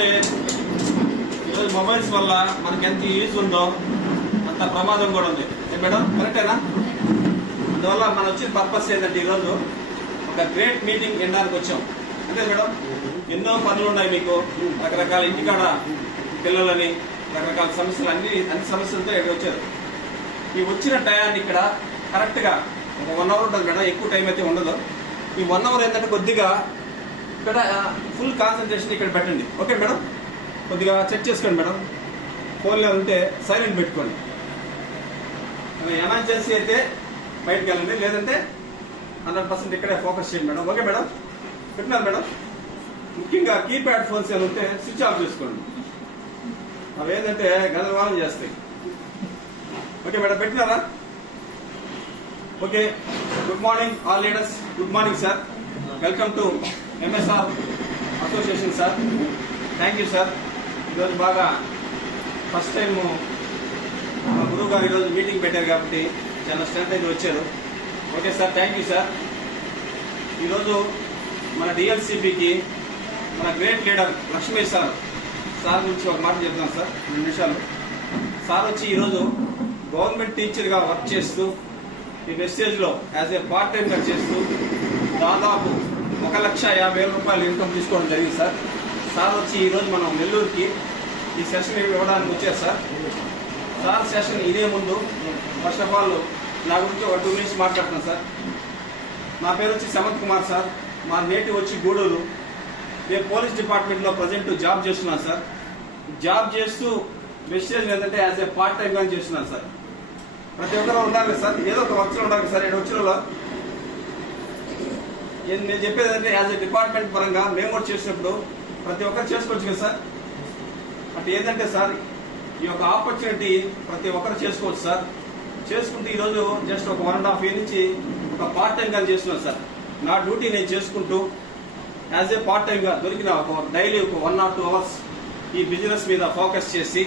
ఎందుకంటే ఈరోజు మొబైల్స్ వల్ల మనకి ఎంత యూజ్ ఉందో అంత ప్రమాదం కూడా ఉంది మేడం, కరెక్టేనా? అందువల్ల మనం వచ్చిన పర్పస్ ఏంటంటే ఈరోజు ఒక గ్రేట్ మీటింగ్ వినడానికి వచ్చాం. అంతే మేడం, ఎన్నో పనులు ఉన్నాయి మీకు, రకరకాల ఇంటికాడ పిల్లలని రకరకాల సమస్యలు అన్ని సమస్యలతో ఇక్కడ వచ్చారు. ఈ వచ్చిన టయాన్ని ఇక్కడ కరెక్ట్గా ఒక 1 అవర్ ఉంటుంది మేడం, ఎక్కువ టైం అయితే ఉండదు. ఈ 1 అవర్ ఏంటంటే కొద్దిగా ఇక్కడ ఫుల్ కాన్సన్ట్రేషన్ ఇక్కడ పెట్టండి. ఓకే మేడం, కొద్దిగా చెక్ చేసుకోండి మేడం. ఫోన్లో ఉంటే సైలెంట్ పెట్టుకోండి. ఎమర్జెన్సీ అయితే బయటకు వెళ్ళండి, లేదంటే 100% ఇక్కడే ఫోకస్ చేయండి మేడం. ఓకే మేడం, పెట్టినారు మేడం. ముఖ్యంగా కీప్యాడ్ ఫోన్స్ ఏమైనా ఉంటే స్విచ్ ఆఫ్ చేసుకోండి, అవి ఏంటంటే గందరగోళం చేస్తాయి. ఓకే మేడం, పెట్టినారా? Okay, good morning all leaders. Good morning sir, welcome to MSR association sir. Thank you sir. ఈరోజు బాగా ఫస్ట్ టైం మా గురువు గారు ఈరోజు మీటింగ్ పెట్టారు కాబట్టి చాలా స్ట్రెంత్ అయితే వచ్చారు. Okay sir, thank you sir. ఈరోజు మన డిఎల్సిపికి మన గ్రేట్ లీడర్ లక్ష్మీ సార్ గురించి ఒక మాట చెప్తాను సార్, 2 నిమిషాలు. సార్ వచ్చి ఈరోజు గవర్నమెంట్ టీచర్గా వర్క్ చేస్తూ ఈ వెస్టేజ్లో యాజ్ ఏ పార్ట్ టైంగా చేస్తూ దాదాపు 1,50,000 రూపాయలు ఇన్కమ్ తీసుకోవడం జరిగింది సార్. సార్ వచ్చి ఈరోజు మనం నెల్లూరుకి ఈ సెషన్ ఇవ్వడానికి వచ్చారు సార్. సార్ సెషన్ ఇదే ముందు ఫస్ట్ ఆఫ్ ఆల్ నా గురించి ఒక 2 మినిట్స్ మాట్లాడుతున్నాను సార్. నా పేరు వచ్చి సమంత్ కుమార్ సార్. మా నేటివ్ వచ్చి గూడూరు. నేను పోలీస్ డిపార్ట్మెంట్లో ప్రజెంట్ జాబ్ చేస్తున్నాను సార్. జాబ్ చేస్తూ వెస్టేజ్ ఏంటంటే యాజ్ ఏ పార్ట్ టైంగా చేస్తున్నాను సార్. ప్రతి ఒక్కరు ఉండాలి సార్, ఏదో ఒక వర్క్లో ఉండాలి సార్. 7 వచ్చినలో నేను చెప్పేది ఏంటంటే యాజ్ ఏ డిపార్ట్మెంట్ పరంగా మేము కూడా చేసినప్పుడు ప్రతి ఒక్కరు చేసుకోవచ్చు కదా సార్. అంటే ఏంటంటే సార్, ఈ యొక్క ఆపర్చునిటీ ప్రతి ఒక్కరు చేసుకోవచ్చు సార్. చేసుకుంటూ ఈరోజు జస్ట్ ఒక 1.5 year నుంచి ఒక పార్ట్ టైంగా చేస్తున్నాను సార్. నా డ్యూటీ నేను చేసుకుంటూ యాజ్ ఏ పార్ట్ టైంగా దొరికిన ఒక డైలీ ఒక 1 or 2 hours ఈ బిజినెస్ మీద ఫోకస్ చేసి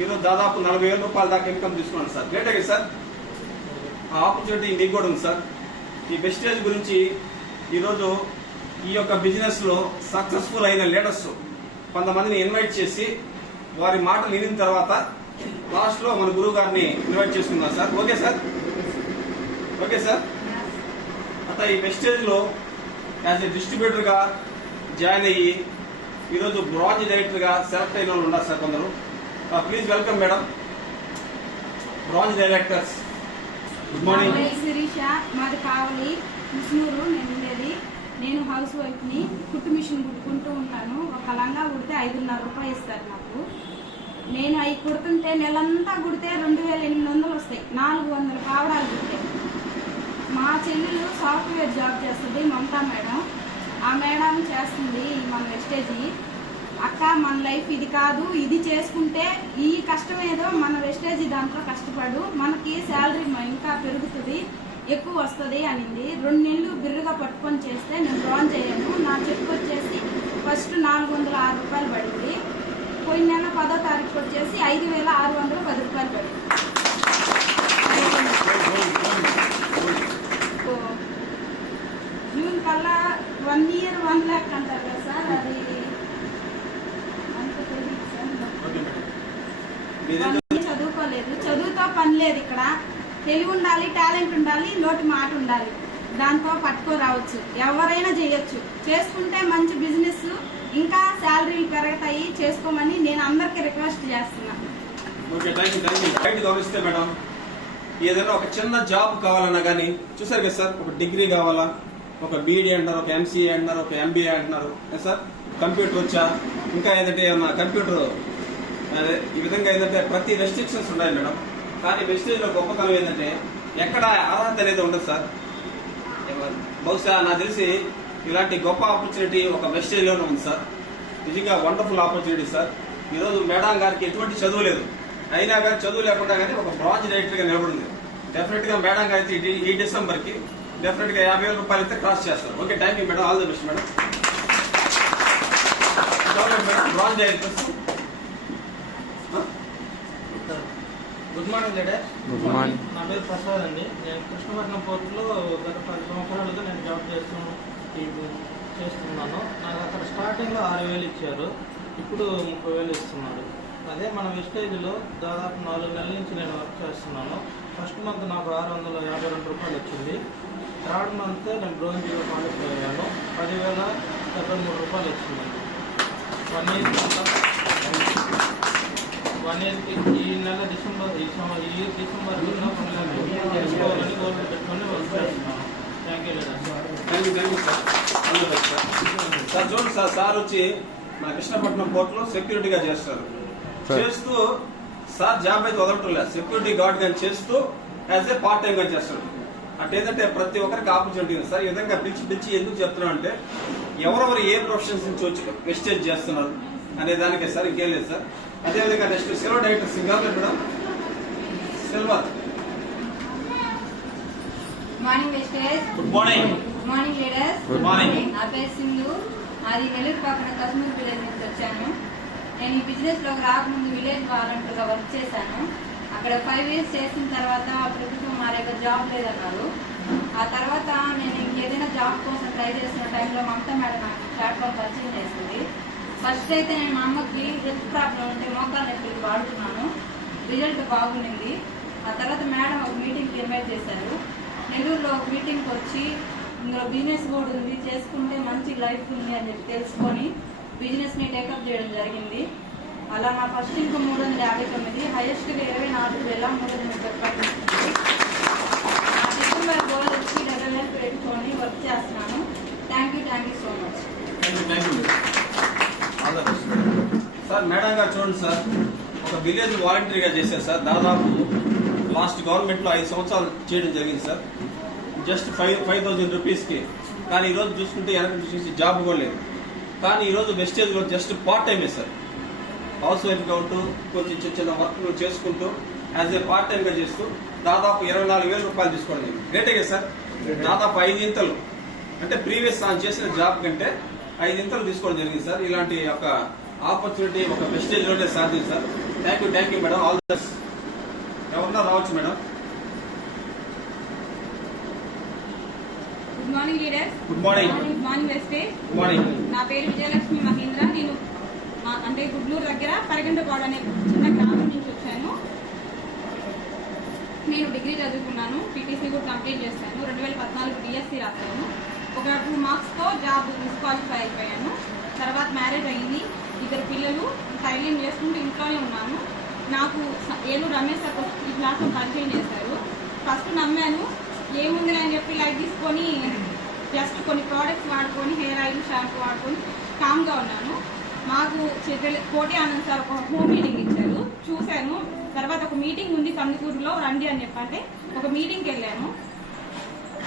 ఈరోజు దాదాపు 40,000 రూపాయల దాకా ఇన్కమ్ తీసుకున్నాను సార్. గ్రేట్ కదా సార్. ఆ ఆపర్చునిటీ మీకు కూడా ఉంది సార్. ఈ వెస్టేజ్ గురించి ఈరోజు ఈ యొక్క బిజినెస్లో సక్సెస్ఫుల్ అయిన లీడర్స్ కొంతమందిని ఇన్వైట్ చేసి వారి మాటలు వినిన తర్వాత లాస్ట్లో మన గురువు గారిని ఇన్వైట్ చేసుకున్నాం sir. Okay sir, okay sir. అట్లా ఈ వెస్టేజ్లో యాజ్ ఏ డిస్ట్రిబ్యూటర్గా జాయిన్ అయ్యి ఈరోజు బ్రాంచ్ డైరెక్టర్గా సెలెక్ట్ అయిన వాళ్ళు ఉన్నారు సార్ కొందరు. Please welcome madam, branch directors. Good morning. Sirisha, మాది కావలి ముస్నూరు. నేను ఉండేది, నేను హౌస్ వైఫ్ని. కుట్టు మిషన్ కుట్టుకుంటూ ఉంటాను. ఒక లంగా కుడితే 5,500 రూపాయలు ఇస్తారు నాకు. నేను అవి కుడుతుంటే నెలంతా కుడితే 2,800 వస్తాయి. 400 కావడాలు కుడితే. మా చెల్లెలు సాఫ్ట్వేర్ జాబ్ చేస్తుంది, మమతా మేడం. ఆ మేడం చేస్తుంది మన వెస్టేజీ. అక్క, మన లైఫ్ ఇది కాదు, ఇది చేసుకుంటే ఈ కష్టం ఏదో మన వెస్టేజీ దాంట్లో కష్టపడు, మనకి శాలరీ ఇంకా పెరుగుతుంది, ఎక్కువ వస్తుంది అనింది. 2 నెలలు బిర్రుగా పట్టుకొని చేస్తే నేను డ్రాన్ చేయను. నా చెక్ వచ్చేసి ఫస్ట్ 406 రూపాయలు పడింది. పోయిన నెల 10వ తారీఖు వచ్చేసి 5,610 రూపాయలు పడింది. జూన్ కల్లా 1 year 1 lakh అంటారు కదా సార్, అది అంత తెలియదు సార్. చదువుకోలేదు, చదువుతో పని లేదు ఇక్కడ. తెలివి ఉండాలి, టాలెంట్ ఉండాలి, నోటి మాట ఉండాలి. దాంతో పట్టుకోరావచ్చు, ఎవరైనా చేయొచ్చు. చేసుకుంటే మంచి బిజినెస్, ఇంకా శాలరీలు పెరుగుతాయి. చేసుకోమని నేను అందరికి రిక్వెస్ట్ చేస్తున్నా. గమనిస్తే మేడం, ఏదైనా ఒక చిన్న జాబ్ కావాలన్నా కానీ చూసారు కదా సార్, ఒక డిగ్రీ కావాలా, ఒక బీఈడీ అంటున్నారు, ఒక ఎంసీఏ అంటున్నారు, ఒక ఎంబీఏ అంటున్నారు సార్. కంప్యూటర్ వచ్చా, ఇంకా ఏదంటే ఏమన్నా కంప్యూటర్, ఈ విధంగా ఏంటంటే ప్రతి రెస్ట్రిక్షన్స్ ఉన్నాయి మేడం. కానీ వెస్టేజ్లో గొప్పతనం ఏంటంటే ఎక్కడ అర్హత అనేది ఉండదు సార్. బహుశా నాకు తెలిసి ఇలాంటి గొప్ప ఆపర్చునిటీ ఒక వెస్టేజ్లోనే ఉంది సార్. నిజంగా వండర్ఫుల్ ఆపర్చునిటీ సార్. ఈరోజు మేడం గారికి ఎటువంటి చదువు లేదు, అయినా కానీ చదువు లేకుండా కానీ ఒక బ్రాంచ్ డైరెక్టర్గా నిలబడింది. డెఫినెట్గా మేడం గారికి ఈ డిసెంబర్కి డెఫినెట్గా 50,000 రూపాయలు అయితే క్రాస్ చేస్తారు. Okay, thank you madam, all the best madam. Branch directors. Good morning leader. Good morning. నా పేరు ప్రసాద్ అండి. నేను కృష్ణపట్నం పోర్టులో గత 10 సంవత్సరాలుగా నేను జాబ్ చేస్తున్నాను. నాకు అక్కడ స్టార్టింగ్లో 6,000 ఇచ్చారు. ఇప్పుడు 30,000 ఇస్తున్నాడు. అదే మన వెస్టేజ్లో దాదాపు 4 నెలల నుంచి నేను వర్క్ చేస్తున్నాను. ఫస్ట్ మంత్ నాకు 652 రూపాయలు వచ్చింది. థర్డ్ మంత్ నేను బ్రోంజ్లో క్వాలిఫై అయ్యాను. 10,073 రూపాయలు వచ్చింది. 1 ఇయర్కి ఈ నెల డిసెంబర్ డిసెంబర్లో చేసుకోవాలని గోల్ పెట్టుకొని వర్క్ చేస్తున్నాను. Thank you sir. చూడండి సార్, సార్ వచ్చి మన కృష్ణపట్నం పోర్టులో సెక్యూరిటీగా చేస్తారు. చేస్తూ సార్ జాబ్ అయితే వదలటం లేదు, సెక్యూరిటీ గార్డ్ గా చేస్తూ యాజ్ ఏ పార్ట్ టైం గా చేస్తాడు. అంటే ఏంటంటే ప్రతి ఒక్కరికి ఆపర్చునిటీ ఉంది సార్. ఈ విధంగా పిలిచి ఎందుకు చెప్తున్నాం అంటే ఎవరెవరు ఏ ప్రొఫెషన్స్ నుంచి వచ్చి వెస్టేజ్ చేస్తున్నారు అనే దానికే సార్, ఇంకేం లేదు సార్. అదేవిధంగా next silver director singer madam. Silver morning wastage. Good morning. Good morning leaders. Good morning. నా పేరు సింధు. అది నెల్లూరు పక్కన కశ్మీర్ విలేజ్ నుంచి వచ్చాను. నేను ఈ బిజినెస్ లోకి రాకముందు విలేజ్ వాలంటీర్ గా వర్క్ చేశాను. అక్కడ 5 ఇయర్స్ చేసిన తర్వాత ప్రభుత్వం మా దగ్గర జాబ్ లేదన్నారు. ఆ తర్వాత నేను ఇంకేదైనా జాబ్ కోసం ట్రై చేసిన టైంలో మమతా మేడం నాకు ప్లాట్ఫామ్ పరిచయం చేసింది. ఫస్ట్ అయితే నేను మా అమ్మకి హెల్త్ ప్రాబ్లం ఉంటే మోకాళ్ళ నొప్పికి వాడుతున్నాను. రిజల్ట్ బాగుండింది. ఆ తర్వాత మేడం ఒక మీటింగ్కి ఇన్వైట్ చేశారు. నెల్లూరులో ఒక మీటింగ్కి వచ్చి ఇందులో బిజినెస్ కూడా ఉంది, చేసుకుంటే మంచి లైఫ్ ఉంది అని చెప్పి తెలుసుకొని బిజినెస్ ని టేకప్ చేయడం జరిగింది. అలా నా ఫస్ట్ ఇన్కమ్ 359, హైయెస్ట్ గా 24,330 రూపాయలు. నా డిసెంబర్ గోల్ వచ్చి 70,000 పెట్టుకొని వర్క్ చేస్తున్నాను. Thank you so much. Sir madam గారు చూడండి సార్, ఒక విలేజ్ వాలంటరీగా చేశారు సార్. దాదాపు లాస్ట్ గవర్నమెంట్ లో 5 సంవత్సరాలు చేయడం జరిగింది సార్. జస్ట్ 5,000 రూపీస్కి. కానీ ఈరోజు చూసుకుంటే వెనక చూసి జాబ్ కూడా లేదు. కానీ ఈరోజు వెస్టేజ్లో జస్ట్ పార్ట్ టైమే సార్. హౌస్ వైఫ్గా ఉంటూ కొంచెం చిన్న వర్క్ చేసుకుంటూ యాజ్ ఏ పార్ట్ టైంగా చేస్తూ దాదాపు 24,000 రూపాయలు తీసుకోవడం గ్రేటే సార్. దాదాపు 5 ఇంతలు అంటే ప్రీవియస్ చేసిన జాబ్ కంటే 5 ఇంతలు తీసుకోవడం జరిగింది సార్. ఇలాంటి ఒక ఆపర్చునిటీ ఒక వెస్టేజ్లోనే సాధ్యం sir. Thank you madam. All the best. ఎవరన్నా రావచ్చు madam. Good morning leaders. Good morning. Good morning wastage. Good morning. నా పేరు విజయలక్ష్మి మహేంద్ర. నేను అంటే గుడ్లూరు దగ్గర పరగంటపాడు అనే చిన్న గ్రామం నుంచి వచ్చాను. నేను డిగ్రీ చదువుకున్నాను, టీటీసీ కూడా కంప్లీట్ చేశాను. 2014 డిఎస్సీ రాశాను. ఒక 2 మార్క్స్తో జాబ్ డిస్క్వాలిఫై అయిపోయాను. తర్వాత మ్యారేజ్ అయింది, 2 పిల్లలు, టైలింగ్ చేసుకుంటూ ఇంట్లోనే ఉన్నాను. నాకు ఏలూరు రమేష్ సార్ ఈ ప్లాట్ఫామ్ పరిచయం చేశారు. ఫస్ట్ నమ్మాను, ఏముంది అని చెప్పి లైట్ తీసుకొని జస్ట్ కొన్ని ప్రోడక్ట్స్ వాడుకొని హెయిర్ ఆయిల్ షాంపూ వాడుకొని కామ్గా ఉన్నాను. మాకు కోటి ఆనంద్ సార్ ఒక హోమ్ మీటింగ్ ఇచ్చారు, చూశాను. తర్వాత ఒక మీటింగ్ ఉంది కందుకూరులో, రండి అని చెప్పంటే ఒక మీటింగ్కి వెళ్ళాను.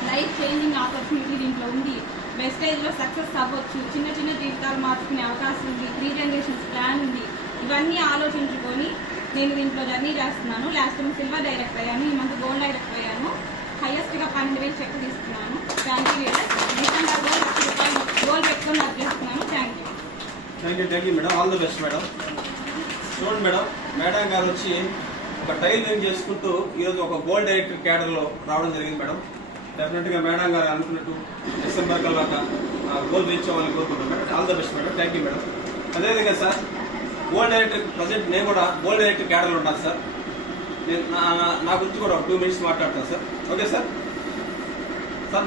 లైఫ్ చేంజింగ్ ఆపర్చునిటీ దీంట్లో ఉంది. వెస్టేజ్లో సక్సెస్ అవ్వచ్చు, చిన్న చిన్న జీవితాలు మార్చుకునే అవకాశం ఉంది, 3 జనరేషన్స్ ప్లాన్ ఉంది. ఇవన్నీ ఆలోచించుకొని నేను దీంట్లో జర్నీ చేస్తున్నాను. లాస్ట్ టైం సిల్వర్ డైరెక్ట్ అయ్యాను, ఈ మంత్ గోల్డ్ డైరెక్ట్ అయ్యాను. హైయెస్ట్గా 12,000 చెక్ తీసుకున్నాను. Thank you. డిసెంబర్ గోల్ 1,00,000 రూపాయలు గోల్ పెట్టుకొని వర్క్ చేస్తున్నాను. Thank you madam. All the best madam. చూడండి మేడం గారు వచ్చి ఒక టైలరింగ్ చేసుకుంటూ ఈరోజు ఒక గోల్డ్ డైరెక్టర్ క్యాడర్లో రావడం జరిగింది మేడం. డెఫినెట్గా మేడం గారు అనుకున్నట్టు డిసెంబర్ కల్లా గోల్ రీచ్ అవ్వాలని కోరుకుంటున్నాం madam. All the best madam. Thank you madam. అదేవిధంగా సార్ గోల్డ్ డైరెక్టర్ ప్రజెంట్ నేను కూడా గోల్డ్ డైరెక్టర్ క్యాడర్లో ఉన్నాను సార్. నేను నా గురించి కూడా 2 మినిట్స్ మాట్లాడతాను సార్. Okay sir.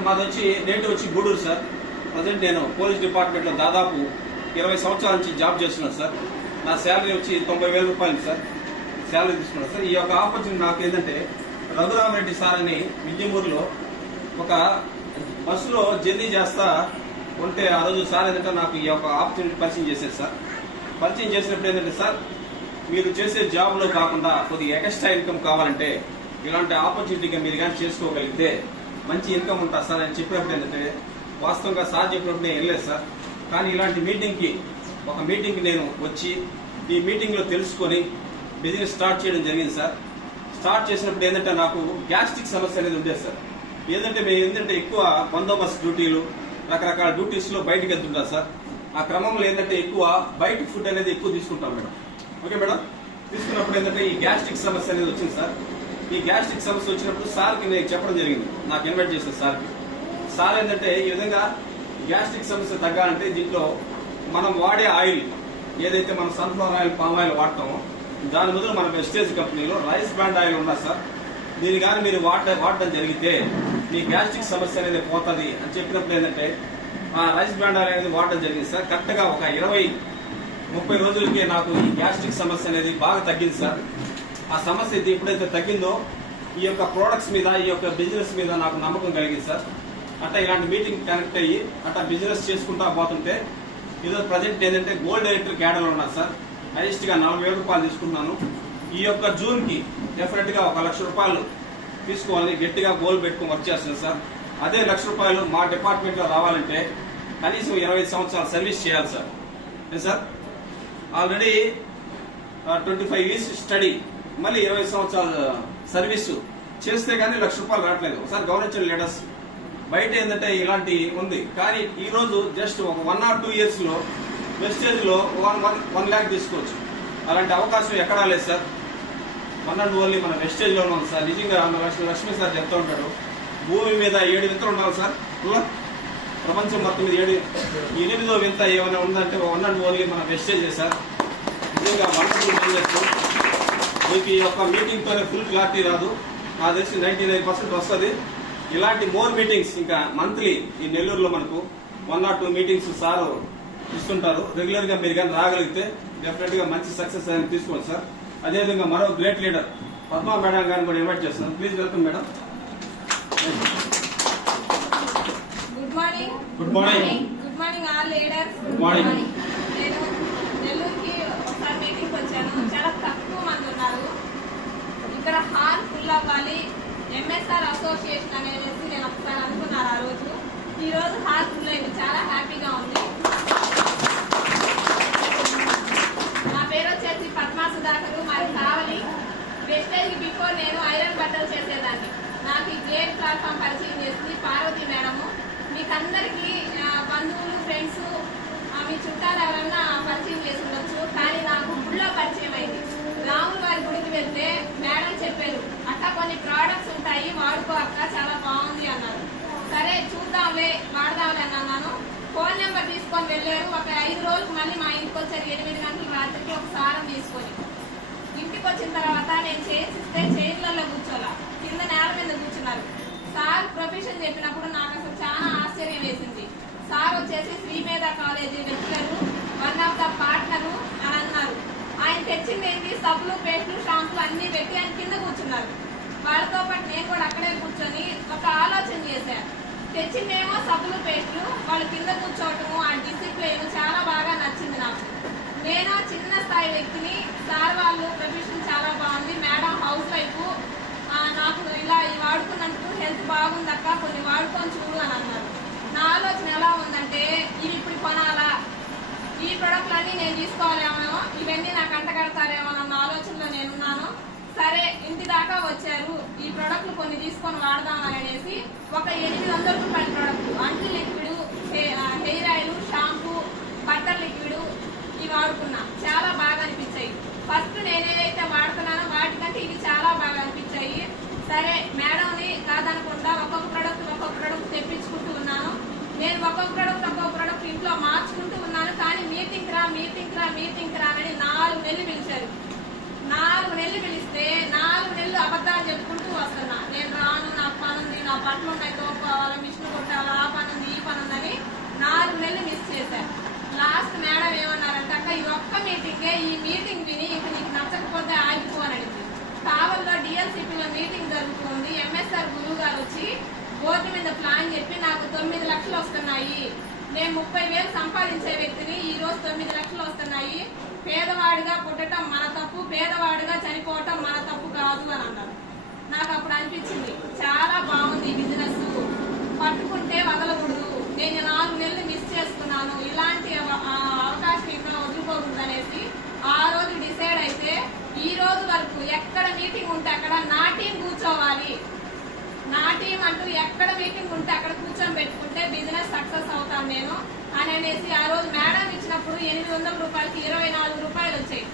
మాది వచ్చి నేటివ్ వచ్చి గూడూరు సార్. ప్రజెంట్ నేను పోలీస్ డిపార్ట్మెంట్లో దాదాపు 20 సంవత్సరాల నుంచి జాబ్ చేస్తున్నాను సార్. నా శాలరీ వచ్చి 90,000 రూపాయలు సార్ శాలరీ తీసుకున్నాను సార్. ఈ యొక్క ఆపర్చునిటీ నాకు ఏంటంటే రఘురామరెడ్డి సార్ అని విద్యమూరులో ఒక బస్సులో జర్నీ చేస్తా ఉంటే ఆ రోజు సార్ ఏంటంటే నాకు ఈ యొక్క ఆపర్చునిటీ పరిచయం చేశారు సార్. పరిచయం చేసినప్పుడు ఏంటంటే సార్, మీరు చేసే జాబ్లో కాకుండా కొద్దిగా ఎక్స్ట్రా ఇన్కమ్ కావాలంటే ఇలాంటి ఆపర్చునిటీగా మీరు కానీ చేసుకోగలిగితే మంచి ఇన్కమ్ ఉంటుంది సార్ అని చెప్పినప్పుడు ఏంటంటే వాస్తవంగా సార్ చెప్పినప్పుడు నేను వెళ్ళలేదు సార్. కానీ ఇలాంటి ఒక మీటింగ్కి నేను వచ్చి ఈ మీటింగ్లో తెలుసుకొని బిజినెస్ స్టార్ట్ చేయడం జరిగింది సార్. స్టార్ట్ చేసినప్పుడు ఏంటంటే నాకు గ్యాస్ట్రిక్ సమస్య అనేది ఉండేది సార్. మేము ఎక్కువ బందోబస్తు డ్యూటీలు, రకరకాల డ్యూటీస్లో బయటకు వెళ్తుంటాం సార్. ఆ క్రమంలో ఏంటంటే ఎక్కువ బయట ఫుడ్ అనేది ఎక్కువ తీసుకుంటాం మేడం. Okay madam. తీసుకున్నప్పుడు ఏంటంటే ఈ గ్యాస్ట్రిక్ సమస్య అనేది వచ్చింది సార్. ఈ గ్యాస్ట్రిక్ సమస్య వచ్చినప్పుడు సార్కి నేను చెప్పడం జరిగింది, నాకు ఇన్వైట్ చేసిన సార్కి. సార్ ఏంటంటే ఈ విధంగా గ్యాస్ట్రిక్ సమస్య తగ్గాలంటే దీంట్లో మనం వాడే ఆయిల్ ఏదైతే మనం సన్ఫ్లవర్ ఆయిల్ పామ్ ఆయిల్ వాడతామో దాని బదులు మన వెస్టేజ్ కంపెనీలో రైస్ బ్రాండ్ ఆయిల్ ఉన్నది సార్. దీని కానీ మీరు వాడడం జరిగితే మీ గ్యాస్ట్రిక్ సమస్య అనేది పోతుంది అని చెప్పినప్పుడు ఏంటంటే ఆ రైస్ బ్రాండ్ ఆయిల్ అనేది వాడడం జరిగింది సార్. కరెక్ట్గా ఒక 20-30 రోజులకి నాకు ఈ గ్యాస్ట్రిక్ సమస్య అనేది బాగా తగ్గింది సార్. ఆ సమస్య ఎప్పుడైతే తగ్గిందో ఈ యొక్క ప్రోడక్ట్స్ మీద ఈ యొక్క బిజినెస్ మీద నాకు నమ్మకం కలిగింది సార్. అట్లా ఇలాంటి మీటింగ్ కనెక్ట్ అయ్యి అట్లా బిజినెస్ చేసుకుంటా పోతుంటే ఈరోజు ప్రజెంట్ ఏంటంటే గోల్డ్ డైరెక్టర్ క్యాడర్ ఉన్నారు సార్. హైయెస్ట్ గా 40,000 రూపాయలు తీసుకుంటున్నాను. ఈ యొక్క జూన్ కి డెఫినెట్ గా 1,00,000 రూపాయలు తీసుకోవాలి, గట్టిగా గోల్ పెట్టుకుని వర్క్ చేస్తున్నాను సార్. అదే 1,00,000 రూపాయలు మా డిపార్ట్మెంట్ లో రావాలంటే కనీసం 25 సంవత్సరాలు సర్వీస్ చేయాలి sir. Sir already 25 years study, మళ్ళీ 20 సంవత్సరాల సర్వీసు చేస్తే కానీ 1,00,000 రూపాయలు రావట్లేదు. ఒకసారి గవర్నమెంట్ లీడర్స్ బయట ఏంటంటే ఇలాంటి ఉంది. కానీ ఈ రోజు జస్ట్ ఒక 1 or 2 ఇయర్స్ లో వెస్టేజ్ లో 1 lakh తీసుకోవచ్చు. అలాంటి అవకాశం ఎక్కడా లేదు సార్. 1 and only మన వెస్టేజ్ లో ఉంది సార్. నిజంగా లక్ష్మీ సార్ చెప్తూ ఉంటాడు, భూమి మీద 7 వింతలు ఉండాలి సార్. ప్రపంచం మొత్తం మీద 8వ వింత ఏమైనా ఉందంటే 1 and only మన వెస్టేజ్ సార్. నిజంగా వండర్ఫుల్ బిజినెస్. మీకు ఈ యొక్క మీటింగ్ తోనే ఫుల్ క్లారిటీ రాదు, నాకు తెలిసి 99% వస్తుంది. ఇలాంటి మోర్ మీటింగ్స్ ఇంకా మంత్లీ ఈ నెల్లూరులో మనకు 1 or 2 మీటింగ్స్ సార్ ఇస్తుంటారు. రెగ్యులర్ గా మీరు కానీ రాగలిగితే డెఫినెట్ గా మంచి సక్సెస్ అని తీసుకోండి సార్. అదేవిధంగా మరో గ్రేట్ లీడర్ పద్మా మేడం గారిని కూడా ఇన్వైట్ చేస్తున్నాను. Please welcome madam. Good morning. Good morning. Good morning all leaders. Good morning. నేను నెల్లూరుకి ఒకసారి మీటింగ్ వచ్చాను. చాలా తక్కువ మంది ఉన్నారు. ఇక్కడ హాల్ ఫుల్ అవ్వాలి, ఎంఎస్ఆర్ అసోసియేషన్ అనేది నేను ఒకసారి అనుకున్నాను. ఆ రోజు ఈ రోజు హాల్ ఫుల్ అయింది, చాలా హ్యాపీగా ఉంది. నా పేరు వచ్చేసి పద్మా సుధాకర్, మరి కావాలి. వెస్టేజ్ బిఫోర్ నేను ఐరన్ బట్టలు చేసేదాన్ని. నాకు ఈ గేట్ ప్లాట్ఫామ్ పరిచయం చేసింది పార్వతి మేడము. మీకు అందరికీ బంధువులు, ఫ్రెండ్స్, మీ చుట్టాలు ఎవరన్నా పరిచయం చేసి ఉండొచ్చు. కానీ నాకు గుళ్ళో పరిచయం అయింది. రాముల వారి గుడికి వెళ్తే మేడం చెప్పారు, అట్లా కొన్ని ప్రోడక్ట్స్ ఉంటాయి, వాడుకో అక్క, చాలా బాగుంది అన్నారు. సరే చూద్దాంలే, వాడదాంలే అన్నాను. ఫోన్ నెంబర్ తీసుకొని వెళ్ళారు. ఒక 5 రోజులకు మళ్ళీ మా ఇంటికి వచ్చారు. 8 గంటల రాత్రికి ఒక సారం తీసుకొని. ఇంటికి వచ్చిన తర్వాత నేను చేసిస్తే చైర్లలో కూర్చోలా, కింద నేల మీద కూర్చున్నారు. సార్ ప్రొఫెషన్ చెప్పినప్పుడు నాకు అసలు చాలా ఆశ్చర్యం వేసింది. సార్ వచ్చేసి Sri Medha college lecturer, 1 of the partner అని అన్నారు. ఆయన తెచ్చింది ఏంటి, సబ్బులు, పేస్టులు, షాంపులు అన్ని పెట్టి ఆయన కింద కూర్చున్నారు. వాళ్ళతో పాటు నేను కూడా అక్కడే కూర్చొని ఒక ఆలోచన చేశాను. తెచ్చిందేమో సబ్బులు, పేస్టులు, వాళ్ళు కింద కూర్చోవటము, ఆ డిసిప్లిన్ చాలా బాగా నచ్చింది నాకు. నేను చిన్న స్థాయి వ్యక్తిని, సార్ వాళ్ళు ప్రొఫెషన్ చాలా బాగుంది, మేడం హౌస్ వైఫ్, నాకు ఇలా వాడుకున్నందుకు హెల్త్ బాగుందక్క, కొన్ని వాడుకొని చూడు అని అన్నారు. నా ఆలోచన ఎలా ఉందంటే, ఇవి ఇప్పుడు కొనాలా, ఈ ప్రొడక్ట్లన్నీ నేను తీసుకోవాలేమో, ఇవన్నీ నాకు అంటగడతారేమో అన్న ఆలోచనలో నేనున్నాను. సరే ఇంటి దాకా వచ్చారు, ఈ ప్రొడక్ట్లు కొన్ని తీసుకొని వాడదామని అనేసి ఒక 800 రూపాయల ప్రొడక్ట్, అంటు liquid, hair oil, shampoo, butter liquid ఇవి వాడుకున్నా. చాలా బాగా అనిపించాయి. ఫస్ట్ నేనేదైతే వాడుతున్నానో వాటికంటే ఇవి చాలా బాగా అనిపించాయి. సరే మేడంని కాదనకుండా ఒక్కొక్క ప్రొడక్ట్ తెప్పించుకుంటూ ఉన్నాను. నేను ఒక్కొక్క ప్రొడక్ట్ ఇంట్లో మార్చుకుంటూ ఉన్నాను. కానీ మీటింగ్ రా అని 4 నెలలు పిలిచారు. 4 నెలలు పిలిస్తే 4 నెలలు అబద్ధాలు చెప్పుకుంటూ వస్తున్నా. నేను రాను, నాకు పనుంది, నా బట్టలు ఉన్నాయి, తోపుకోవాలి, మిషన్ కొట్టాలి, ఆ పనుంది, ఈ పనుందని 4 నెలలు మిస్ చేశాను. లాస్ట్ మేడం ఏమన్నారంటే, అక్క ఈ ఒక్క మీటింగే, ఈ మీటింగ్ విని ఇక నీకు నచ్చకపోతే ఆగిపోనడింది. కావల్లో డిఎల్సిపిలో మీటింగ్ జరుగుతుంది. ఎంఎస్ఆర్ గురువు గారు వచ్చి బోర్డు మీద ప్లాన్ చెప్పి నాకు 9 లక్షలు వస్తున్నాయి, నేను 30,000 సంపాదించే వ్యక్తిని, ఈ రోజు 9 లక్షలు వస్తున్నాయి, పేదవాడిగా పుట్టడం మన తప్పు, పేదవాడిగా చనిపోవటం మన తప్పు కాదు అని అన్నారు. నాకు అప్పుడు అనిపించింది చాలా బాగుంది ఈ బిజినెస్, పట్టుకుంటే వదలకూడదు. నేను 4 నెలలు మిస్ చేసుకున్నాను, ఇలాంటి అవకాశం ఇంకా వదులుకోకూడదు అనేసి ఆ రోజు డిసైడ్ అయితే ఈ రోజు వరకు ఎక్కడ మీటింగ్ ఉంటే అక్కడ నా టీం కూర్చోవాలి, నా టీం అంటూ ఎక్కడ మీటింగ్ ఉంటే అక్కడ కూర్చొని పెట్టుకుంటే బిజినెస్ సక్సెస్ అవుతాను నేను అని అనేసి ఆ రోజు మేడం ఇచ్చినప్పుడు 800 రూపాయలకి 24 రూపాయలు వచ్చాయి.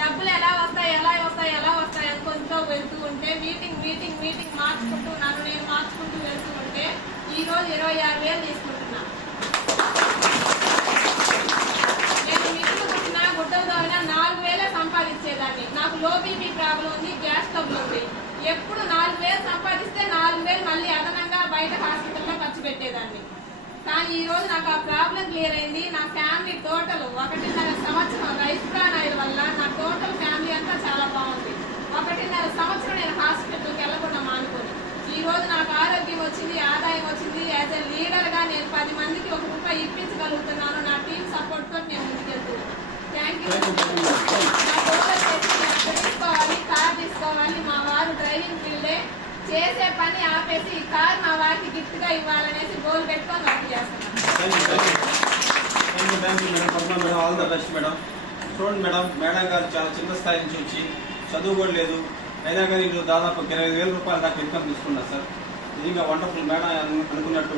డబ్బులు ఎలా వస్తాయి అని కొంచెం వెళ్తూ ఉంటే మీటింగ్ మార్చుకుంటూ నన్ను నేను మార్చుకుంటూ వెళ్తూ ఉంటే ఈ రోజు 26,000 తీసుకుంటున్నా. నేను మిషన్ కుట్టినా కానీ ఈ రోజు నాకు ఆ ప్రాబ్లం క్లియర్ అయింది. నా ఫ్యామిలీ టోటల్ 1.5 సంవత్సరం రైస్ బ్రాన్ ఆయిల్ వల్ల నా టోటల్ ఫ్యామిలీ అంతా చాలా బాగుంది. 1.5 సంవత్సరం నేను హాస్పిటల్కి వెళ్ళకుండా మానుకోను. ఈ రోజు నాకు ఆరోగ్యం వచ్చింది, ఆదాయం వచ్చింది. యాజ్ ఎ లీడర్ గా నేను 10 మందికి ₹1 ఇప్పించగలుగుతున్నాను. నా టీం సపోర్ట్ తో నేను ముందుకెళ్తున్నాను. Thank you. తీసుకోవాలి, కార్ తీసుకోవాలి. మా వారు డ్రైవింగ్ ఫీల్డే, చేసే పని ఆపేసి ఈ కార్ మా వారికి గిఫ్ట్ గా ఇవ్వాలనేసి గోల్ పెట్టుకొని వర్క్ చేస్తున్నాను. Madam. Padma madam, all the best madam. చూడండి మేడం, మేడం గారు చాలా చిన్న స్థాయి నుంచి వచ్చి చదువు కూడా లేదు, అయినా కానీ ఇప్పుడు దాదాపు ₹20,000 దాకా ఇన్కమ్ తీసుకున్నారు సార్. నిజంగా వండర్ఫుల్ మేడం. అనుకున్నట్టు